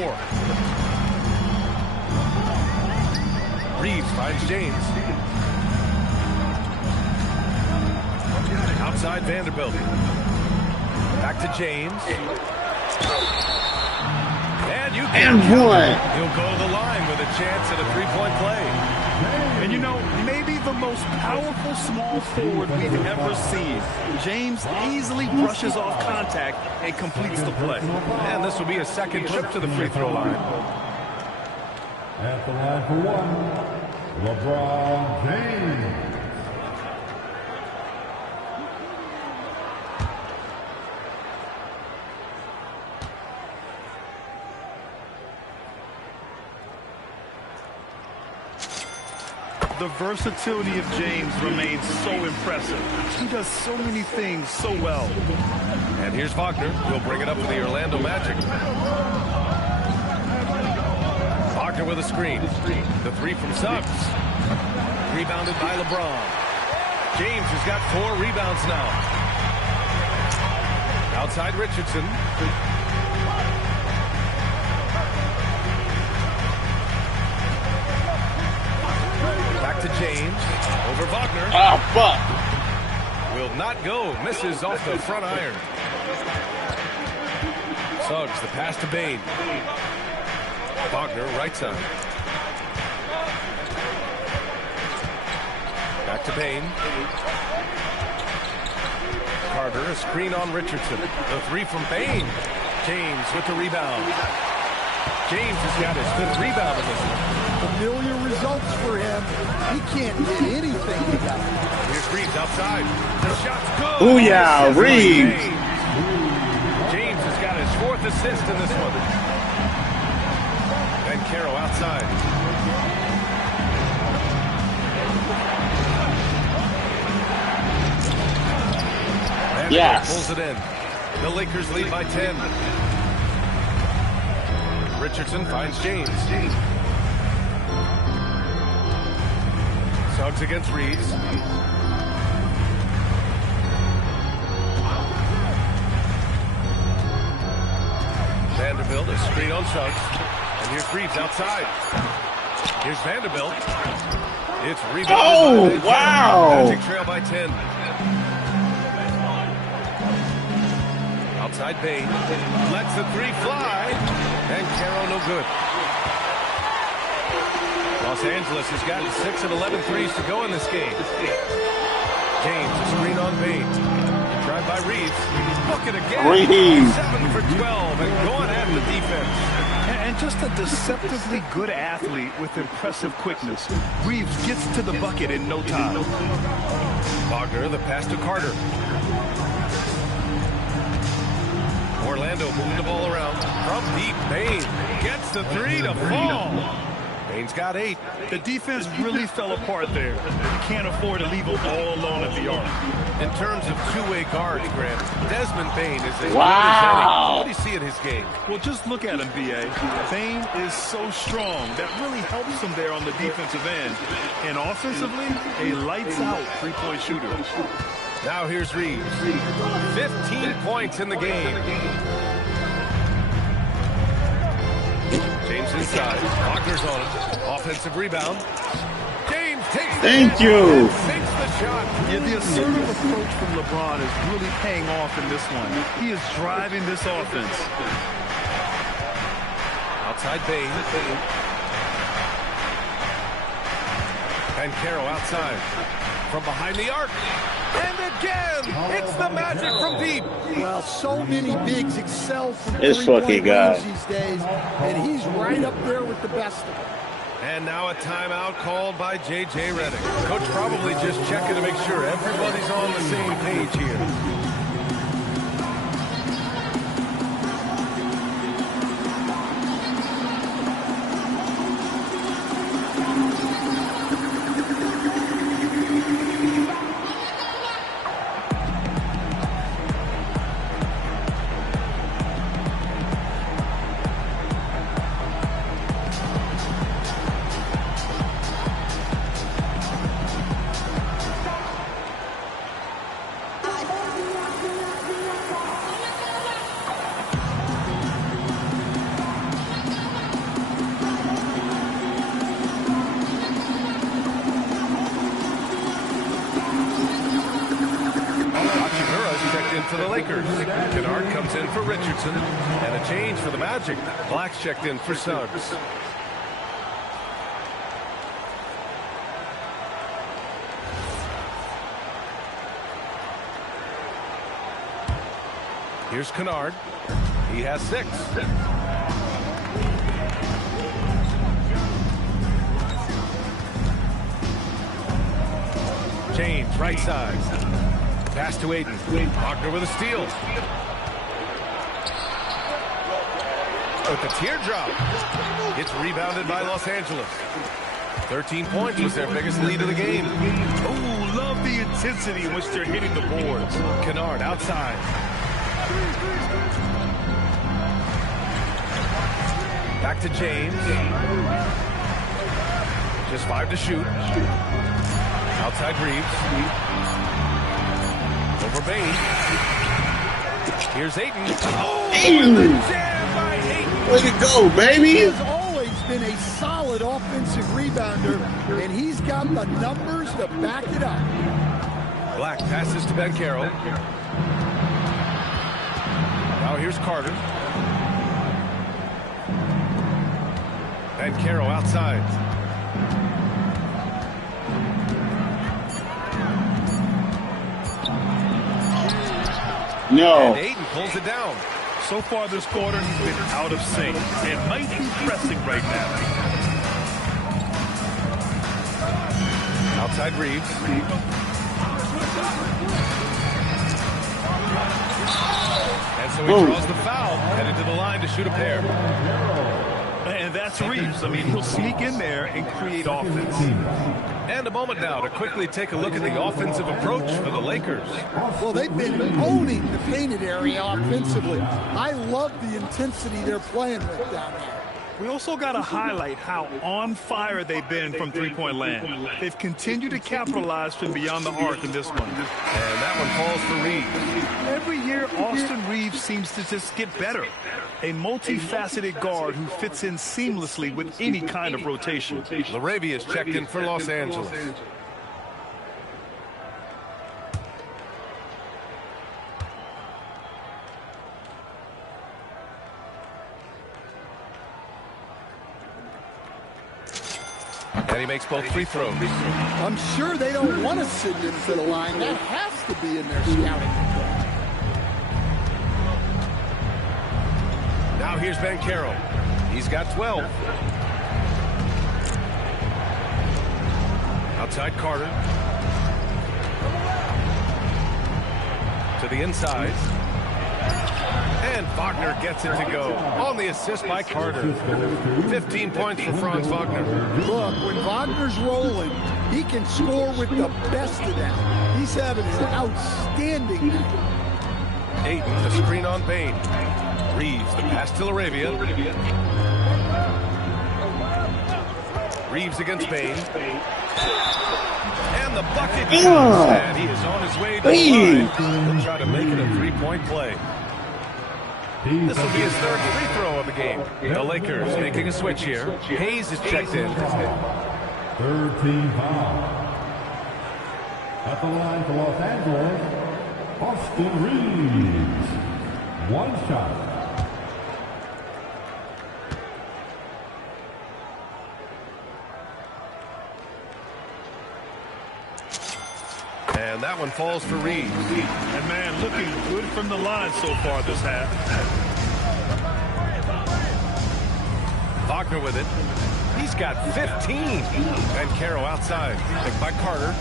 Reeves finds James. Outside Vanderbilt. Back to James. And one. He'll go to the line with a chance at a 3-point play. And you know, maybe the most powerful small forward we've ever seen. James easily brushes off contact and completes the play. And this will be a second trip to the free throw line. At the line for one, LeBron James. The versatility of James remains so impressive. He does so many things so well. And here's Wagner. He'll bring it up for the Orlando Magic. Wagner with a screen. The 3 from Suggs. Rebounded by LeBron. James has got 4 rebounds now. Outside Richardson. Back to James. Over Wagner. Ah, fuck. Will not go. Misses off the front iron. Suggs, the pass to Bain. Wagner, right side. Back to Bain. Carter, a screen on Richardson. The 3 from Bain. James with the rebound. James has got his 5th rebound in this one. Familiar results for him. He can't get anything without it. Here's Reeves outside. The shot's good. Oh yeah, Reeves. James assist in this one. Banchero outside. Yes. Pulls it in. The Lakers lead by 10. Richardson finds James. Suggs against Reeves. Vanderbilt, a screen on Suggs. And here's Reeves outside. Here's Vanderbilt. It's rebounded. Oh, wow. Magic trail by 10. Outside Bain. Lets the three fly. And Caro no good. Los Angeles has gotten 6 of 11 threes to go in this game. James, a screen on Bain. Drive by Reeves. Look at again. Reeves. 7 for 12 and going at the defense. And just a deceptively good athlete with impressive quickness. Reeves gets to the bucket in no time. Wagner, the pass to Carter. Orlando moving the ball around. From deep, Bain gets the three to fall. Bain's got 8. The defense really fell apart there. You can't afford to leave them all alone at the arc. In terms of two-way guards, Grant, Desmond Bain is as Wow. good as any. What do you see in his game? Well, just look at him, B.A. Bain is so strong. That really helps him there on the defensive end. And offensively, a lights-out three-point shooter. Now here's Reeves. 15 points in the game. James inside. Wagner's on him. Offensive rebound. James takes Thank you. Sinks the shot. Yeah, the assertive approach from LeBron is really paying off in this one. He is driving this offense. Outside Bain. And Caro outside. From behind the arc. And again, it's the Magic from deep. Well, so many bigs excel from This three-point fucking guy. range these days, and he's right up there with the best of them. And now a timeout called by J.J. Redick. Coach probably just checking to make sure everybody's on the same page here. For the Lakers. Kennard comes in for Richardson. And a change for the Magic. Black's checked in for Suggs. Here's Kennard. He has 6. James, right side. Pass to Aiden. Wagner with a steal. With the teardrop. It's rebounded by Los Angeles. 13 points was their biggest lead of the game. Oh, love the intensity in which they're hitting the boards. Kennard outside. Back to James. Just 5 to shoot. Outside Reeves. Over Bain. Here's Ayton. Oh, jam by Ayton. Way to go, baby. He has always been a solid offensive rebounder, and he's got the numbers to back it up. Black passes to Banchero. Now here's Carter. Banchero outside. No. And Ayton pulls it down. So far this quarter, he's been out of sync and might be pressing right now. Outside Reeves. And so he draws the foul. Headed to the line to shoot a pair. And that's Reeves. I mean, he'll sneak in there and create offense. And a moment now to quickly take a look at the offensive approach for the Lakers. Well, they've been owning the painted area offensively. I love the intensity they're playing with down there. We also got to highlight how on fire they've been from three-point land. They've continued to capitalize from beyond the arc in this one. And that one falls for Reeves. Every year, Austin Reeves seems to just get better. A multifaceted guard who fits in seamlessly with any kind of rotation. LaRavia is checked in for Los Angeles. And he makes both free throws. I'm sure they don't want to send him to the line. That has to be in their scouting report. Now here's Banchero. He's got 12. Outside Carter. To the inside. And Wagner gets it to go on the assist by Carter. 15 points for Franz Wagner. Look, when Wagner's rolling, he can score with the best of them. He's having an outstanding night. Ayton, the screen on Bain. Reeves, the pass to LaRavia. Reeves against Bain. And the bucket comes, and he is on his way to the line. He'll try to make it a three-point play. This will be his third free throw of the game. The Lakers making a switch here. Hayes is checked in. Third team foul. At the line for Los Angeles, Austin Reeves. One shot. And that one falls for Reeves. And man, looking good from the line so far this half. Wagner with it. He's got 15. And Carroll outside. Picked by Carter.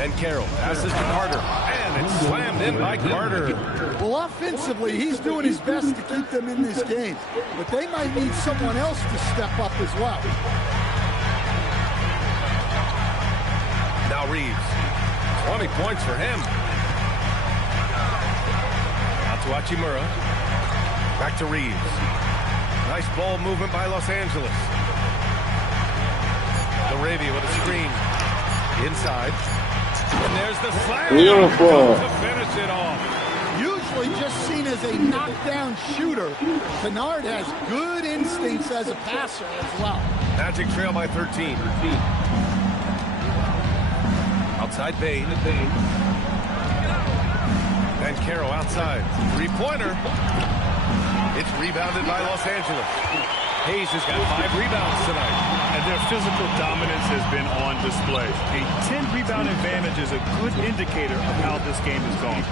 And Carroll passes to Carter. And it's slammed in by Carter. Well, offensively, he's doing his best to keep them in this game. But they might need someone else to step up as well. Now Reeves. 20 points for him. Out to Hachimura. Back to Reeves. Nice ball movement by Los Angeles. LaRavia with a screen. Inside. And there's the slam. Beautiful. To finish it off. Usually just seen as a knockdown shooter, Kennard has good instincts as a passer as well. Magic trail by 13. Outside Bain. And Carroll outside. Three-pointer. It's rebounded by Los Angeles. Hayes has got 5 rebounds tonight. And their physical dominance has been on display. A 10-rebound advantage is a good indicator of how this game is going.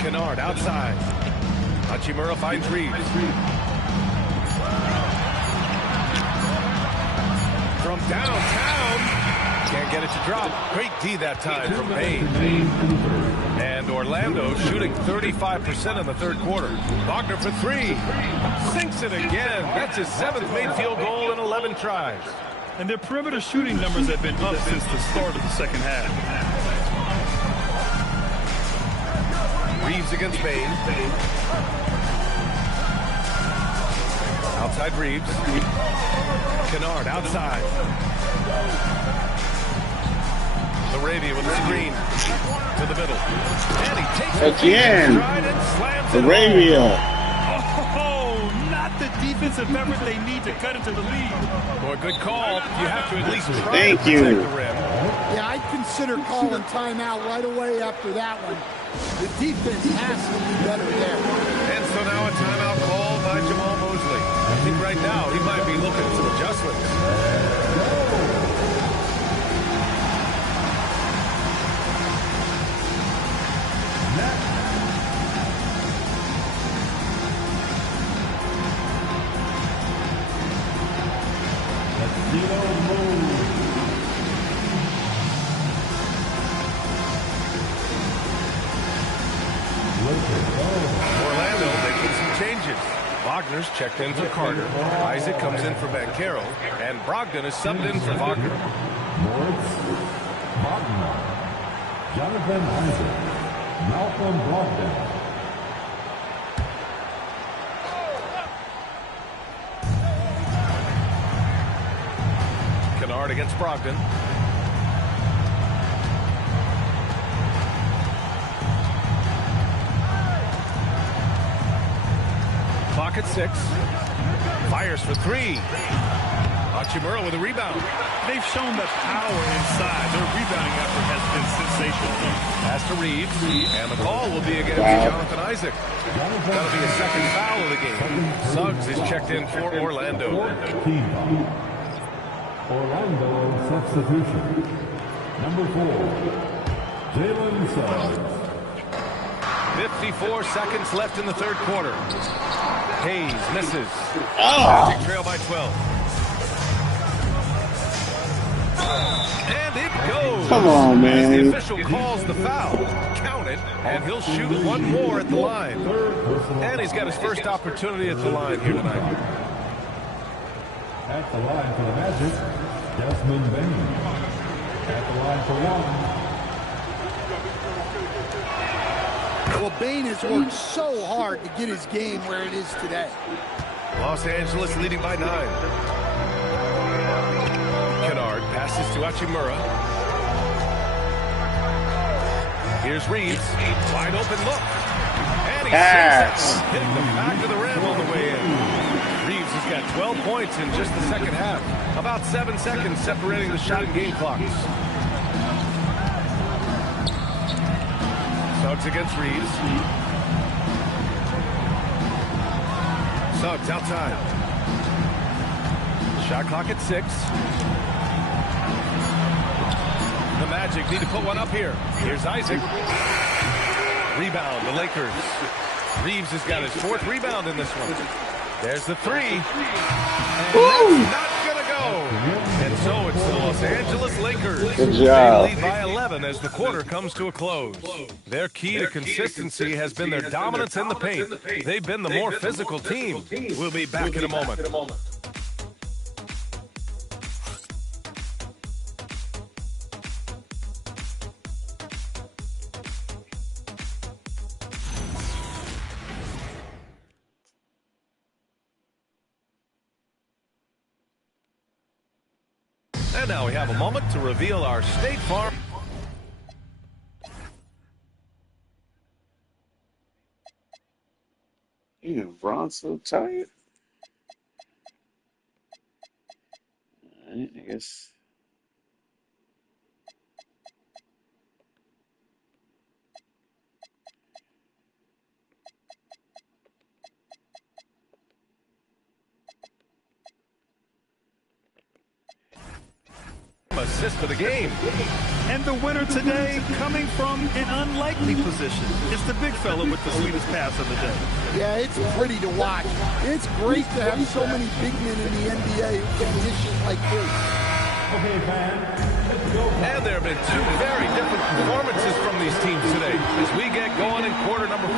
Kennard outside. Hachimura finds Reeves. From downtown. Can't get it to drop. Great D that time from Bain. And Orlando shooting 35% in the third quarter. Wagner for 3. Sinks it again. That's his 7th made field goal in 11 tries. And their perimeter shooting numbers have been up since the start of the second half. Reeves against Bain. Outside Reeves. Kennard outside. LaRavia with the screen to the middle. And he takes again. And slams it LaRavia. Oh, not the defensive effort they need to cut into the lead. Boy, good call. You have to at least try Thank to you. protect the rim. Yeah, I'd consider calling timeout right away after that one. The defense has to be better there. And so now a timeout called by Jamal Mosley. I think right now he might be looking at some adjustments. checked in for Carter. Isaac comes in for Banchero. And Brogdon is subbed in for Wagner. Moritz Wagner, Jonathan Isaac, Malcolm Brogdon. Kennard against Brogdon. Clock at 6. Fires for 3. Hachimura with a rebound. They've shown the power inside. Their rebounding effort has been sensational. Pass to Reeves, and the call will be against Jonathan Isaac. That'll be a second foul of the game. Suggs is checked in for Orlando. Orlando substitution. Number 4, Jalen Suggs. 54 seconds left in the third quarter. Hayes misses. Magic trail by 12. And it goes. Come on, man. As the official calls the foul. Count it, and he'll shoot one more at the line. And he's got his first opportunity at the line here tonight. At the line for the Magic, Desmond Bain. At the line for 1. Well, Bain has worked so hard to get his game where it is today. Los Angeles leading by 9. Kennard passes to Hachimura. Here's Reeves. Wide open look. And he saves it. Hitting the back of the rim on the way in. Reeves has got 12 points in just the second half. About 7 seconds separating the shot and game clocks. Suggs against Reeves. Suggs outside. Shot clock at 6. The Magic need to put one up here. Here's Isaac. Rebound, the Lakers. Reeves has got his 4th rebound in this one. There's the 3. And that's not going to go. And so it's the Los Angeles Lakers. Good job. They lead by 11 as the quarter comes to a close. Their key to consistency has been their dominance in the paint. They've been the more physical team. We'll be back in a moment. And now we have a moment to reveal our State Farm. Damn, Bron's so tired. All right, I guess. Assist for the game. And the winner today coming from an unlikely position. It's the big fella with the sweetest pass of the day. Yeah, it's pretty to watch. It's great to have so many big men in the NBA who can dish it like this. Okay, fans. And there have been 2 very different performances from these teams today as we get going in quarter number 4.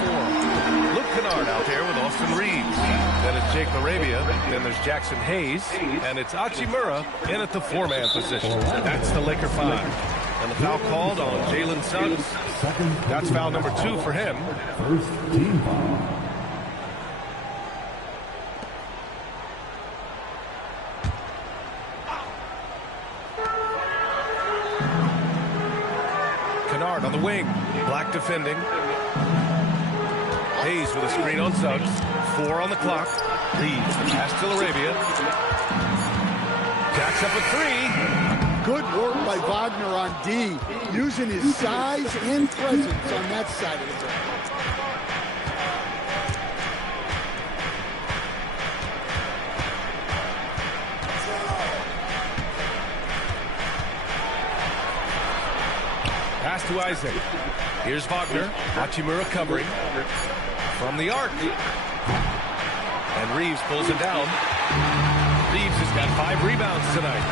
Luke Kennard out there with Austin Reeves. Then it's Jake Arabia. Then there's Jackson Hayes. And it's Hachimura in at the 4-man position. That's the Laker 5. And the foul called on Jalen Suggs. That's foul number 2 for him. First team foul. Kennard on the wing. Black defending. Hayes with a screen on Suggs. 4 on the clock. Reeves. Pass to Arabia. Jacks up a 3. Good work by Wagner on D, using his size and presence on that side of the ball. Pass to Isaac. Here's Wagner. Hachimura covering. From the arc. And Reeves pulls it down. Reeves has got 5 rebounds tonight.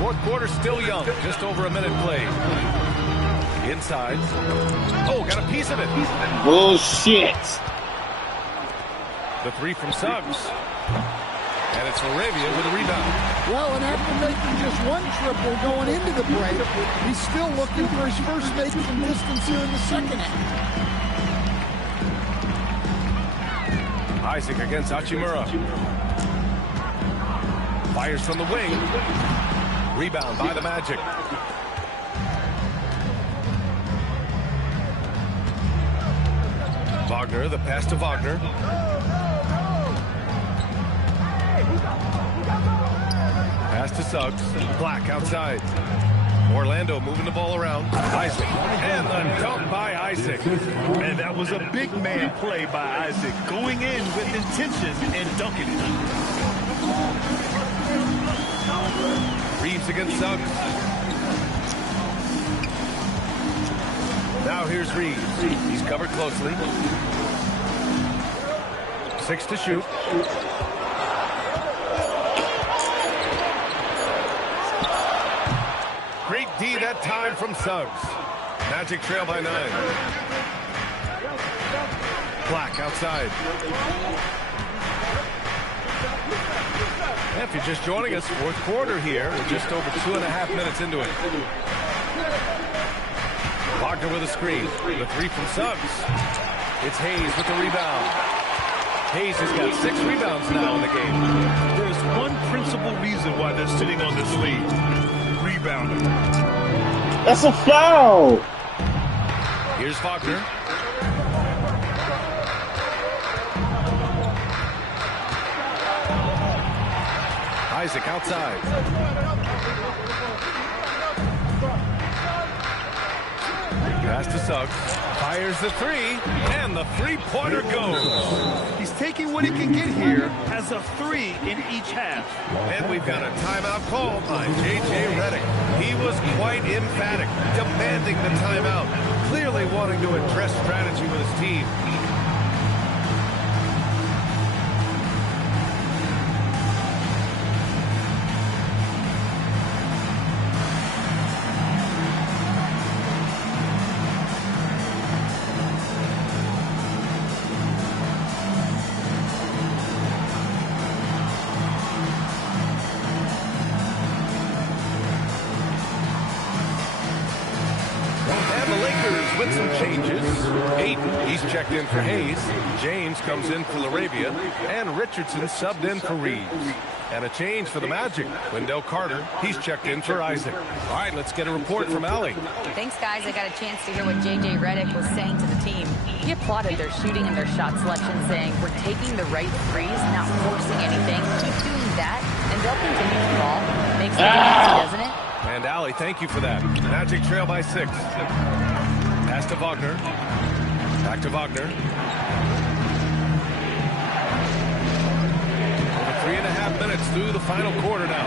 Fourth quarter still young. Just over a minute played. Inside. Oh, got a piece of it. Bullshit. The three from Suggs. And it's Laravia with a rebound. Well, and after making just one triple going into the break, he's still looking for his first make some distance here in the second half. Isaac against Hachimura. Fires from the wing. Rebound by the Magic. Wagner, the pass to Wagner. Pass to Suggs. Black outside. Orlando moving the ball around. Isaac. And the dunk by Isaac. And that was a big man play by Isaac. Going in with intention and dunking it. Reeves against Suggs. Now here's Reeves. He's covered closely. 6 to shoot. Great D that time from Suggs. Magic trail by 9. Black outside. If you're just joining us, fourth quarter here. We're just over 2.5 minutes into it. Wagner with a screen. The three from Suggs. It's Hayes with the rebound. Hayes has got 6 rebounds now in the game. There's one principal reason why they're sitting on this lead. Rebounding. That's a foul. Here's Wagner. Isaac outside. Pass to Suggs. Fires the three, and the three-pointer goes. He's taking what he can get here, has a 3 in each half. And we've got a timeout called by J.J. Redick. He was quite emphatic, demanding the timeout, clearly wanting to address strategy with his team. With some changes. Aiden, he's checked in for Hayes. James comes in for Laravia. And Richardson subbed in for Reeves. And a change for the Magic. Wendell Carter, he's checked in for Isaac. All right, let's get a report from Allie. Thanks, guys. I got a chance to hear what J.J. Redick was saying to the team. He applauded their shooting and their shot selection, saying, we're taking the right threes, not forcing anything. Keep doing that, and they'll continue to ball. Makes it easy, doesn't it? And Allie, thank you for that. Magic trail by 6. Pass to Wagner. Back to Wagner. Over 3.5 minutes through the final quarter now.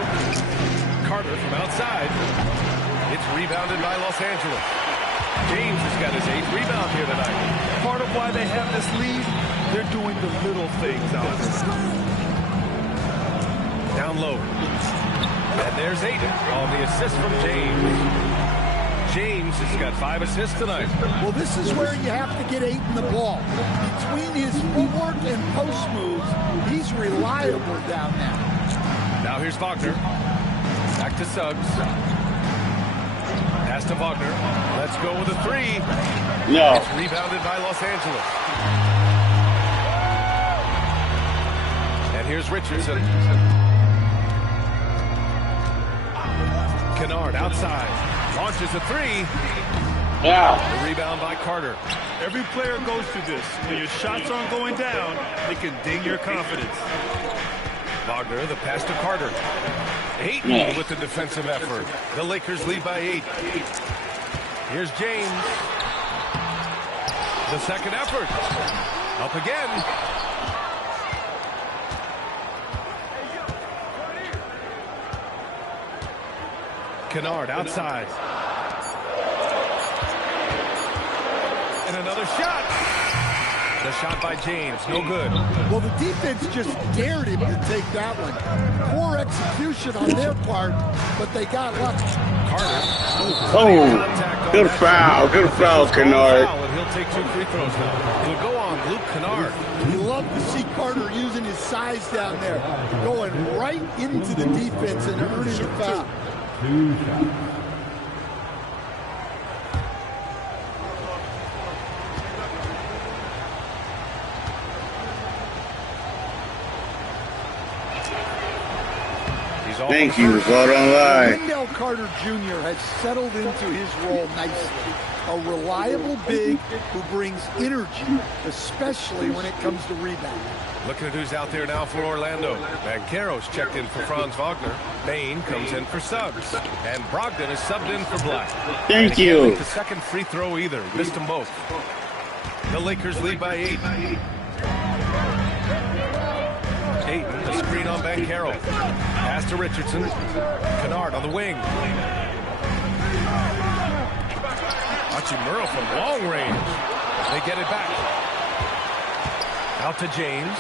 Carter from outside. It's rebounded by Los Angeles. James has got his 8th rebound here tonight. Part of why they have this lead, they're doing the little things out there. Down low. And there's Aiden on the assist from James. James has got 5 assists tonight. Well, this is where you have to get Aiden the ball. Between his footwork and post moves, he's reliable down there. Now here's Wagner. Back to Suggs. Pass to Wagner. Let's go with a 3. No. It's rebounded by Los Angeles. And here's Richardson. Kennard outside. Launches a 3. Yeah. The rebound by Carter. Every player goes through this. When your shots aren't going down, they can ding your confidence. Wagner, the pass to Carter. Ayton with the defensive effort. The Lakers lead by 8. Here's James. The second effort. Up again. Kennard outside. And another shot. The shot by James, no good. Well, the defense just dared him to take that one. Poor execution. execution on their part, but they got lucky. Oh, good foul, Kennard. And he'll take 2 free throws now. It'll go on Luke Kennard. You love to see Carter using his size down there, going right into the defense and earning the foul. 2 shots. Thank you, vote online. Wendell Carter Jr. has settled into his role nicely. A reliable big who brings energy, especially when it comes to rebounding. Looking at who's out there now for Orlando. Banchero's checked in for Franz Wagner. Bain comes in for Suggs. And Brogdon is subbed in for Black. Thank you. Make the second free throw either. Missed them both. The Lakers lead by 8. Ayton, the screen on Banchero. Pass to Richardson. Kennard on the wing. Hachimura from long range. They get it back. Out to James.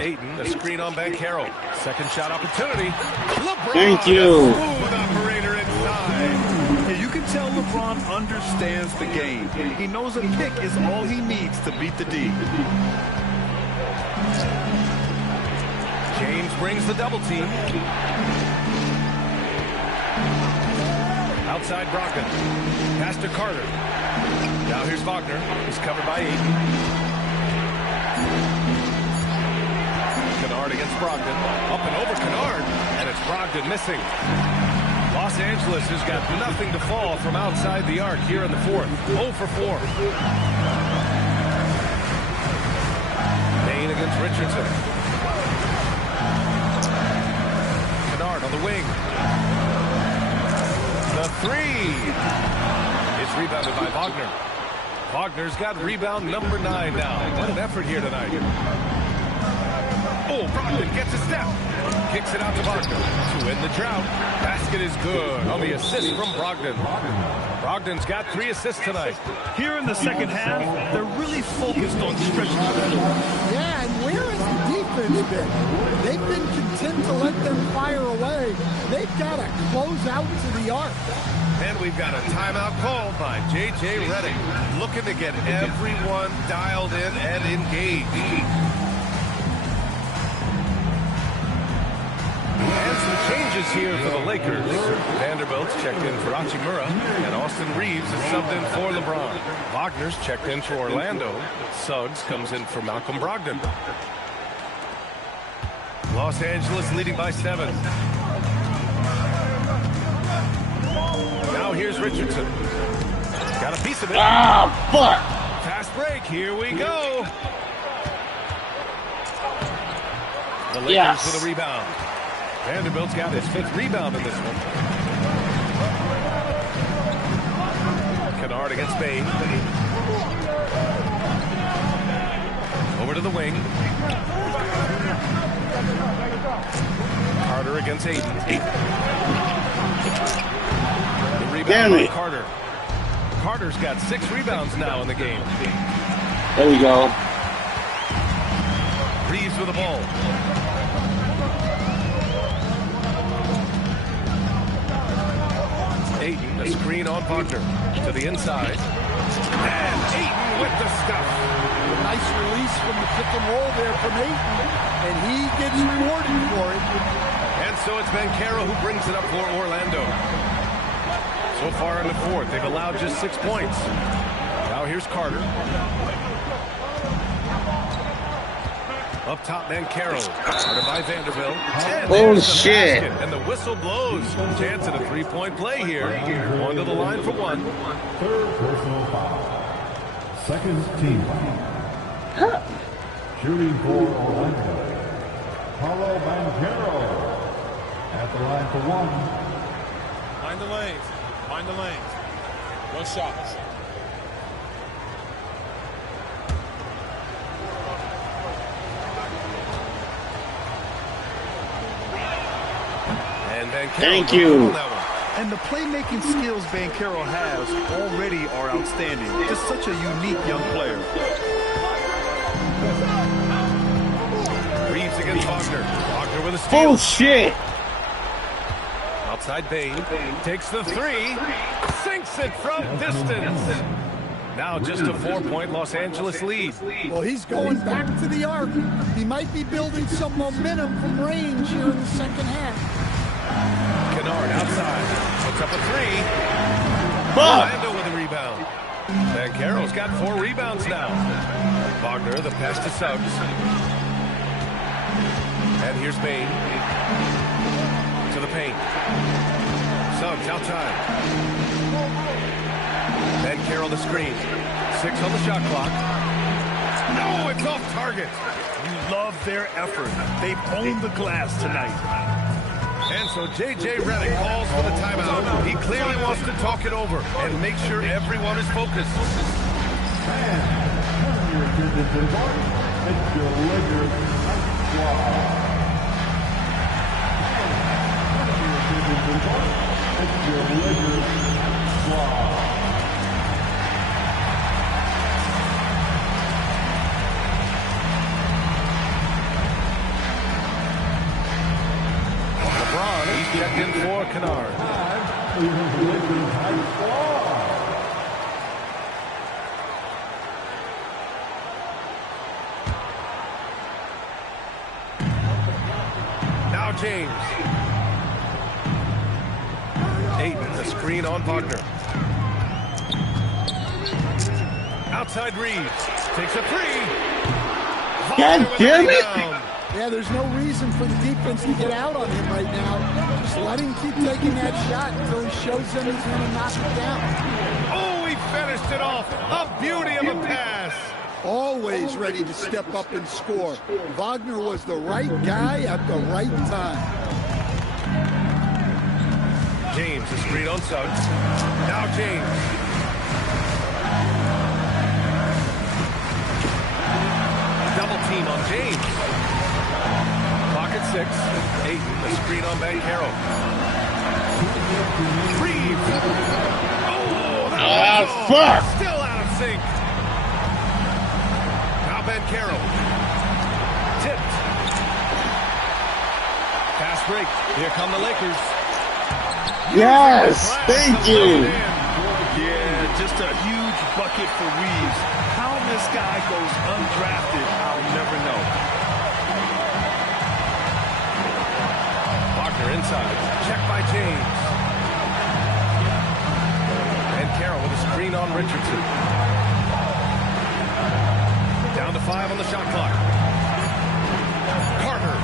Ayton, the screen on Banchero. Second shot opportunity. LeBron, thank you. Smooth operator inside. Yeah, you can tell LeBron understands the game. He knows a pick is all he needs to beat the D. James brings the double team. Outside Brogdon. Pass to Carter. Now here's Wagner. He's covered by Ayton. Kennard against Brogdon. Up and over Kennard. And it's Brogdon missing. Los Angeles has got nothing to fall from outside the arc here in the fourth. 0 for 4. Bain against Richardson. Kennard on the wing. The 3 is rebounded by Wagner. Wagner's got rebound number 9 now. What an effort here tonight. Oh, Brogdon gets a step. Kicks it out to Wagner to end the drought. Basket is good on the assist from Brogdon. Brogdon's got 3 assists tonight. Here in the second half, they're really focused on stretching the floor. Yeah, and where has the defense been? They've been content to let them fire away. They've got to close out to the arc. And we've got a timeout called by J.J. Redick, looking to get everyone dialed in and engaged. And some changes here for the Lakers. Vanderbilt's checked in for Hachimura, and Austin Reeves is subbed in for LeBron. Wagner's checked in for Orlando. Suggs comes in for Malcolm Brogdon. Los Angeles leading by 7. Now here's Richardson. Got a piece of it. Ah, fuck. Fast break. Here we go. The Lakers with a rebound. Vanderbilt's got his 5th rebound in this one. Kennard against Bain. Over to the wing. Carter against Ayton. The rebound by Carter. Carter's got 6 rebounds now in the game. There we go. Reeves with the ball. Ayton, a screen on Wagner to the inside. And Ayton with the stuff. A nice release from the pick and roll there from Ayton, and he gets rewarded for it. And so it's Banchero who brings it up for Orlando. So far in the fourth, they've allowed just 6 points. Now here's Carter. Up top, Banchero. Started by Vanderbilt. Oh, shit. And the whistle blows. Chance at a 3-point play here. Going to the line for 1. 3rd personal foul. 2nd team foul. Shooting for Orlando. Paulo Banchero at the line for 1. Mind the lanes. Mind the lanes. 1 shot. Thank you. And the playmaking skills Banchero has already are outstanding. Just such a unique young player. Wagner. Wagner with a steal. Bullshit! Outside Bain. Takes the three. Sinks it from distance. Now just a 4-point Los Angeles lead. Well, he's going back to the arc. He might be building some momentum from range here in the second half. Kennard outside. Puts up a three. Orlando with a rebound. And Carroll's got 4 rebounds now. Wagner, the pass to Suggs. And here's Bain. To the paint. Suggs outside. Then Carroll the screen. 6 on the shot clock. No, it's off target. You love their effort. They've owned the glass tonight. And so J.J. Redick calls for the timeout. He clearly wants to talk it over and make sure everyone is focused. LeBron, he's checked in for Kennard. Now James. Ayton, the screen on Wagner. Outside Reeves. Takes a three. God damn it! Yeah, there's no reason for the defense to get out on him right now. Just let him keep taking that shot until he shows them he's going to knock it down. Oh, he finished it off. A beauty of a pass. Always ready to step up and score. Wagner was the right guy at the right time. James, the screen on Suggs. Now James. Double team on James. Clock at 6. Ayton, the screen on Banchero. Reeves. Oh, that was fuck! Still out of sync. Now Banchero. Tipped. Fast break. Here come the Lakers. Yes! Thank you! Yeah, just a huge bucket for Reeves. How this guy goes undrafted, I'll never know. Wagner inside. Check by James. And Carroll with a screen on Richardson. Down to 5 on the shot clock. Carter.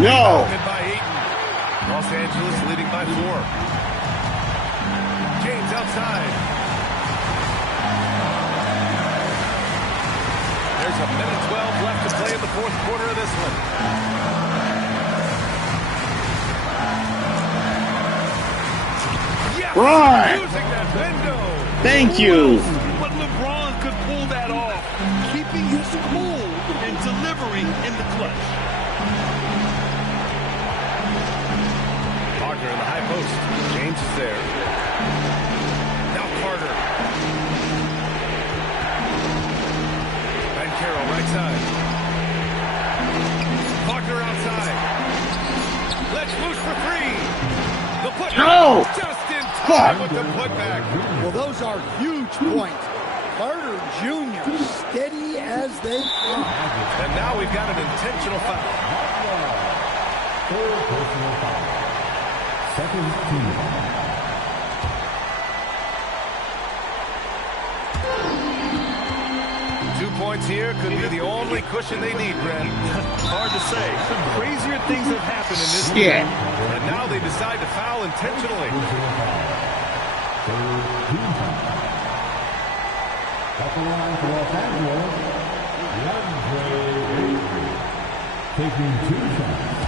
No! Rebounded by Ayton. Los Angeles leading by 4. James outside. There's a minute 12 left to play in the 4th quarter of this one. Yes! Right. Using that window. Thank you! But LeBron could pull that off, keeping his cool and delivering in the clutch. Wagner in the high post. James is there. Now Carter. Banchero right side. Wagner outside. Let's loose for 3. The putback. No! Just in time Fuck. with the putback. Well, those are huge points. Carter Jr. steady as they come. And now we've got an intentional foul. Third personal foul. Second team foul. Points here could be the only cushion they need, Brent. Hard to say. Crazier things have happened in this Yeah. game. And now they decide to foul intentionally. Third team foul. At the line for Los Angeles, DeAndre Ayton, taking 2 shots.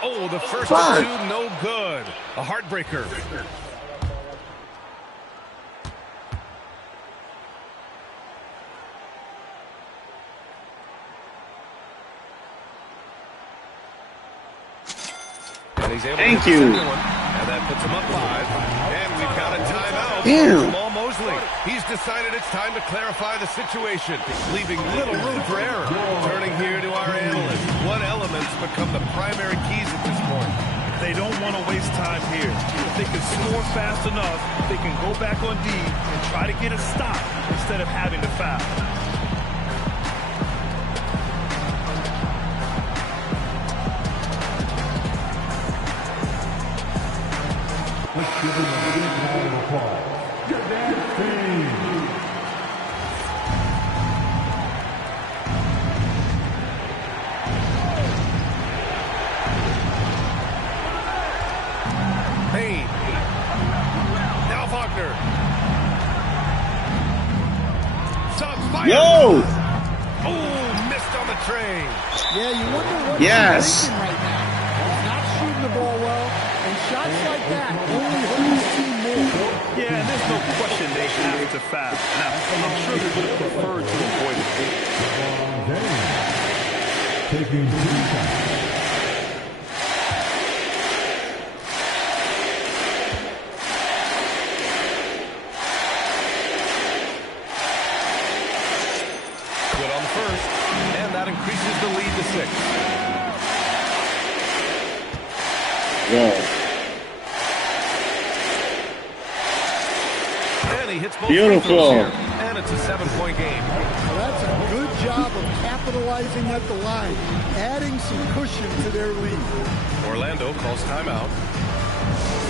Oh, the first of 2, no good. A heartbreaker. And he's able Thank to hit you. the second one, and that puts him up 5. And we've got a timeout Damn. from Jamal Mosley. He's decided it's time to clarify the situation, leaving little room for error. Turning here to our analysts. What elements become the primary keys at this point? They don't want to waste time here. If they can score fast enough, they can go back on D and try to get a stop instead of having to foul. Let's give him a big round of applause. Payne. Now Wagner. Suggs fires. Yo! Oh, missed on the train. Yeah, you wonder what Yes. he's thinking right now. He's not shooting the ball well, and shots like that only hurt his team more. Yeah, and there's no question they have to foul. Now, I'm sure they would have preferred to avoid it. Taking 2 shots. Good on the first, and that increases the lead to 6. Yeah. And he hits both Beautiful. free throws here, and it's a 7-point game. Well, that's a good job of capitalizing at the line, adding some cushion to their lead. Orlando calls timeout.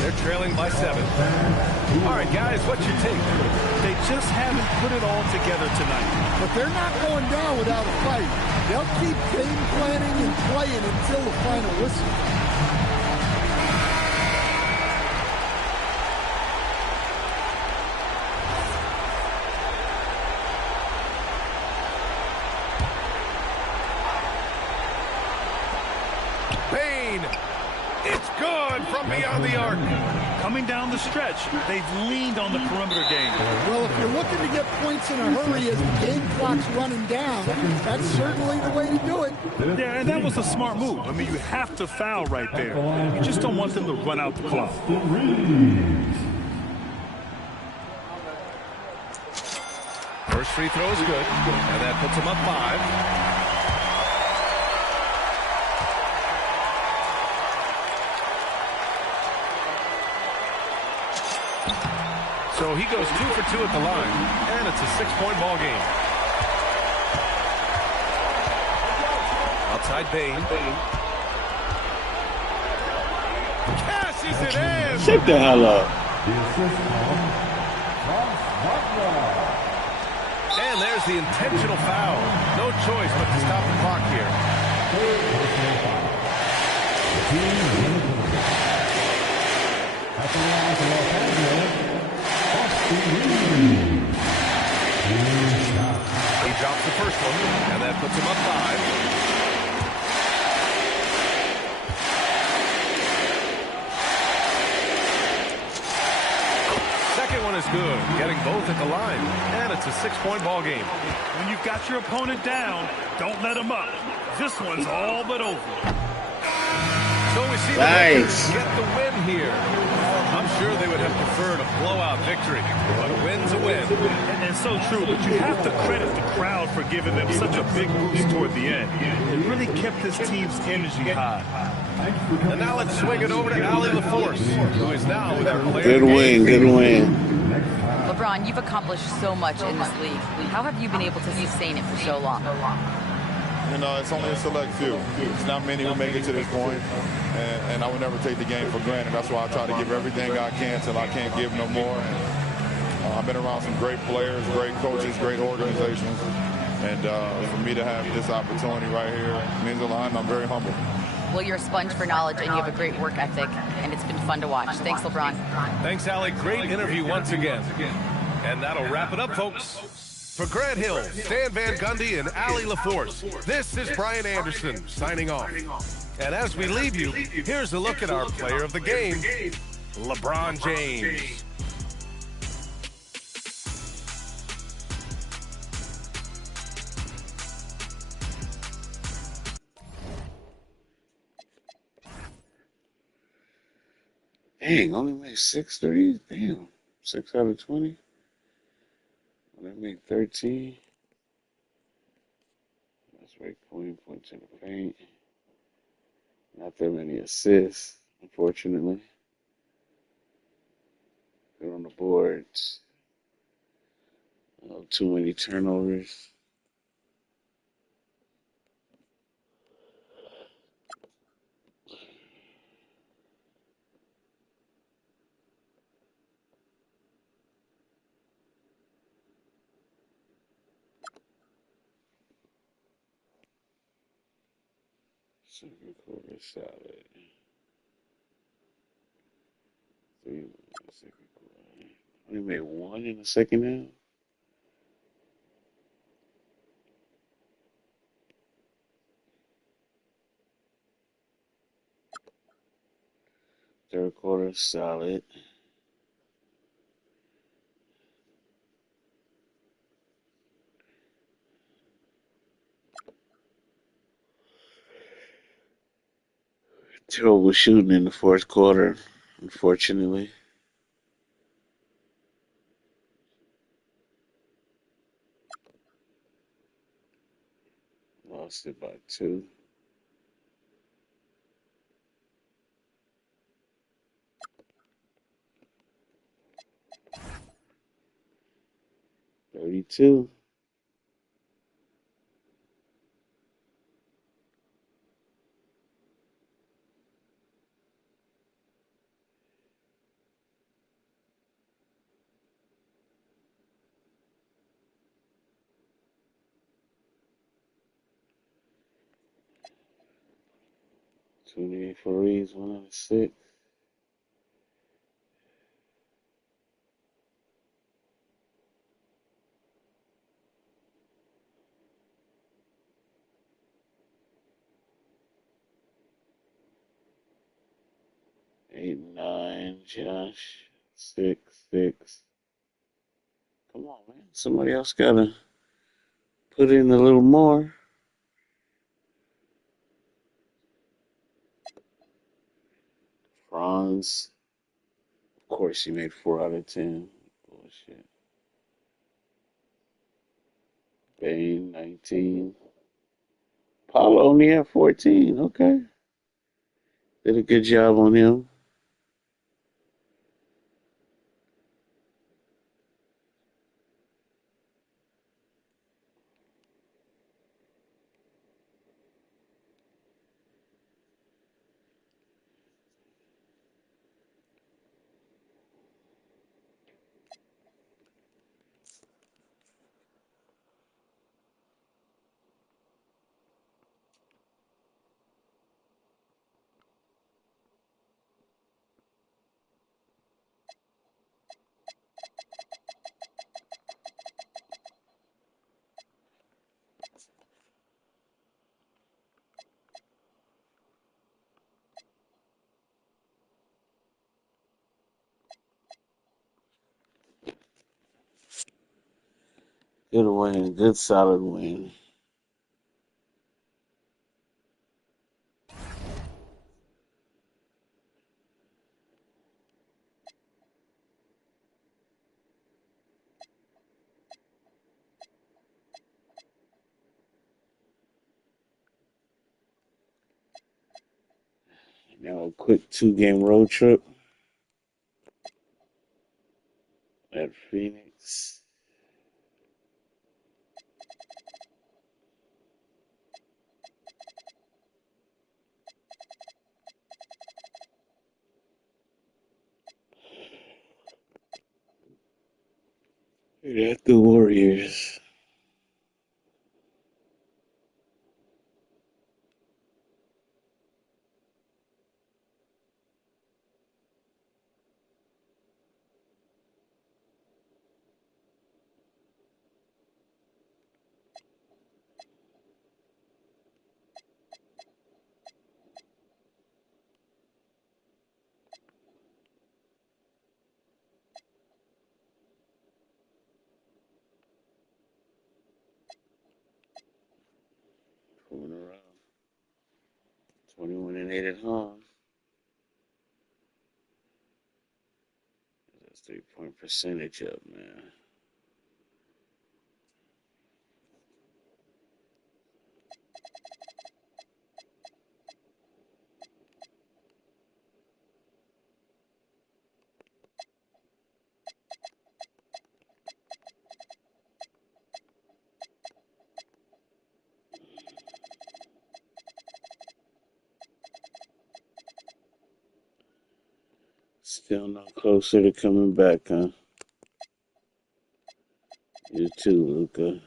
They're trailing by 7. All right, guys, what's your take? They just haven't put it all together tonight. But they're not going down without a fight. They'll keep game planning and playing until the final whistle. Payne. It's good from beyond the arc. Coming down the stretch, they've leaned on the perimeter game. Well, if you're looking to get points in a hurry as the game clock's running down, that's certainly the way to do it. Yeah, and that was a smart move. I mean, you have to foul right there. You just don't want them to run out the clock. First free throw is good, and that puts him up 5. So he goes 2 for 2 at the line, and it's a 6-point ball game. Outside Payne. Cashes it in. Shut the hell up. And there's the intentional foul. No choice but to stop the clock here. He drops the first one, and that puts him up 5. Second one is good, getting both at the line, and it's a 6-point ball game. When you've got your opponent down, don't let them up. This one's all but over. So we see the Nice. Lakers get the win here. I'm sure they would have preferred a blowout victory, but a win's a win. And so true, but you have to credit the crowd for giving them such a big boost toward the end. It really kept this team's energy high. And now let's swing it over to Ali LaForce, who is now with our player. Good win, good win. LeBron, you've accomplished so much in this league. How have you been able to sustain it for so long? You know, it's only a select few. It's not many who make it to this point, and I would never take the game for granted. That's why I try to give everything I can till I can't give no more. And, I've been around some great players, great coaches, great organizations, and for me to have this opportunity right here means a lot, and I'm very humble. Well, you're a sponge for knowledge, and you have a great work ethic, and it's been fun to watch. Thanks, LeBron. Thanks, Ali. Great interview once again. And that'll wrap it up, folks. For Grant Hill, Stan Van Gundy, and Ali LaForce, this is Brian Anderson signing off. And as we leave you, here's a look at our player of the game, LeBron James. Dang, only made 6 threes? Damn. 6 out of 20? They made 13. That's right, point, points in the paint. Not that many assists, unfortunately. They're on the boards. Too many turnovers. Second quarter solid. 3 in the second quarter. Only made 1 in the second half. Third quarter solid. Terrible shooting in the fourth quarter, unfortunately. Lost it by 2. $32. $28 for Reeves, 1 out of 6. Eight, 9, Josh. 6, 6. Come on, man. Somebody else gotta put in a little more. Franz. Of course, he made 4 out of 10. Bullshit. Bane, 19. Paulo only had 14. Okay. Did a good job on him. Good win. Good solid win. Now a quick 2-game road trip at Phoenix. At the Warriors. Moving around. 21 and 8 at home. 3-point percentage up, man. Still no closer to coming back, huh? You too, Luka.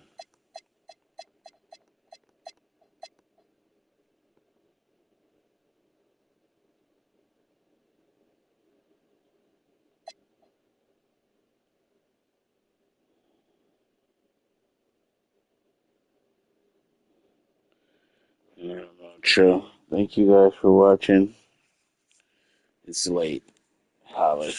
True. Thank you guys for watching. It's late. Holla.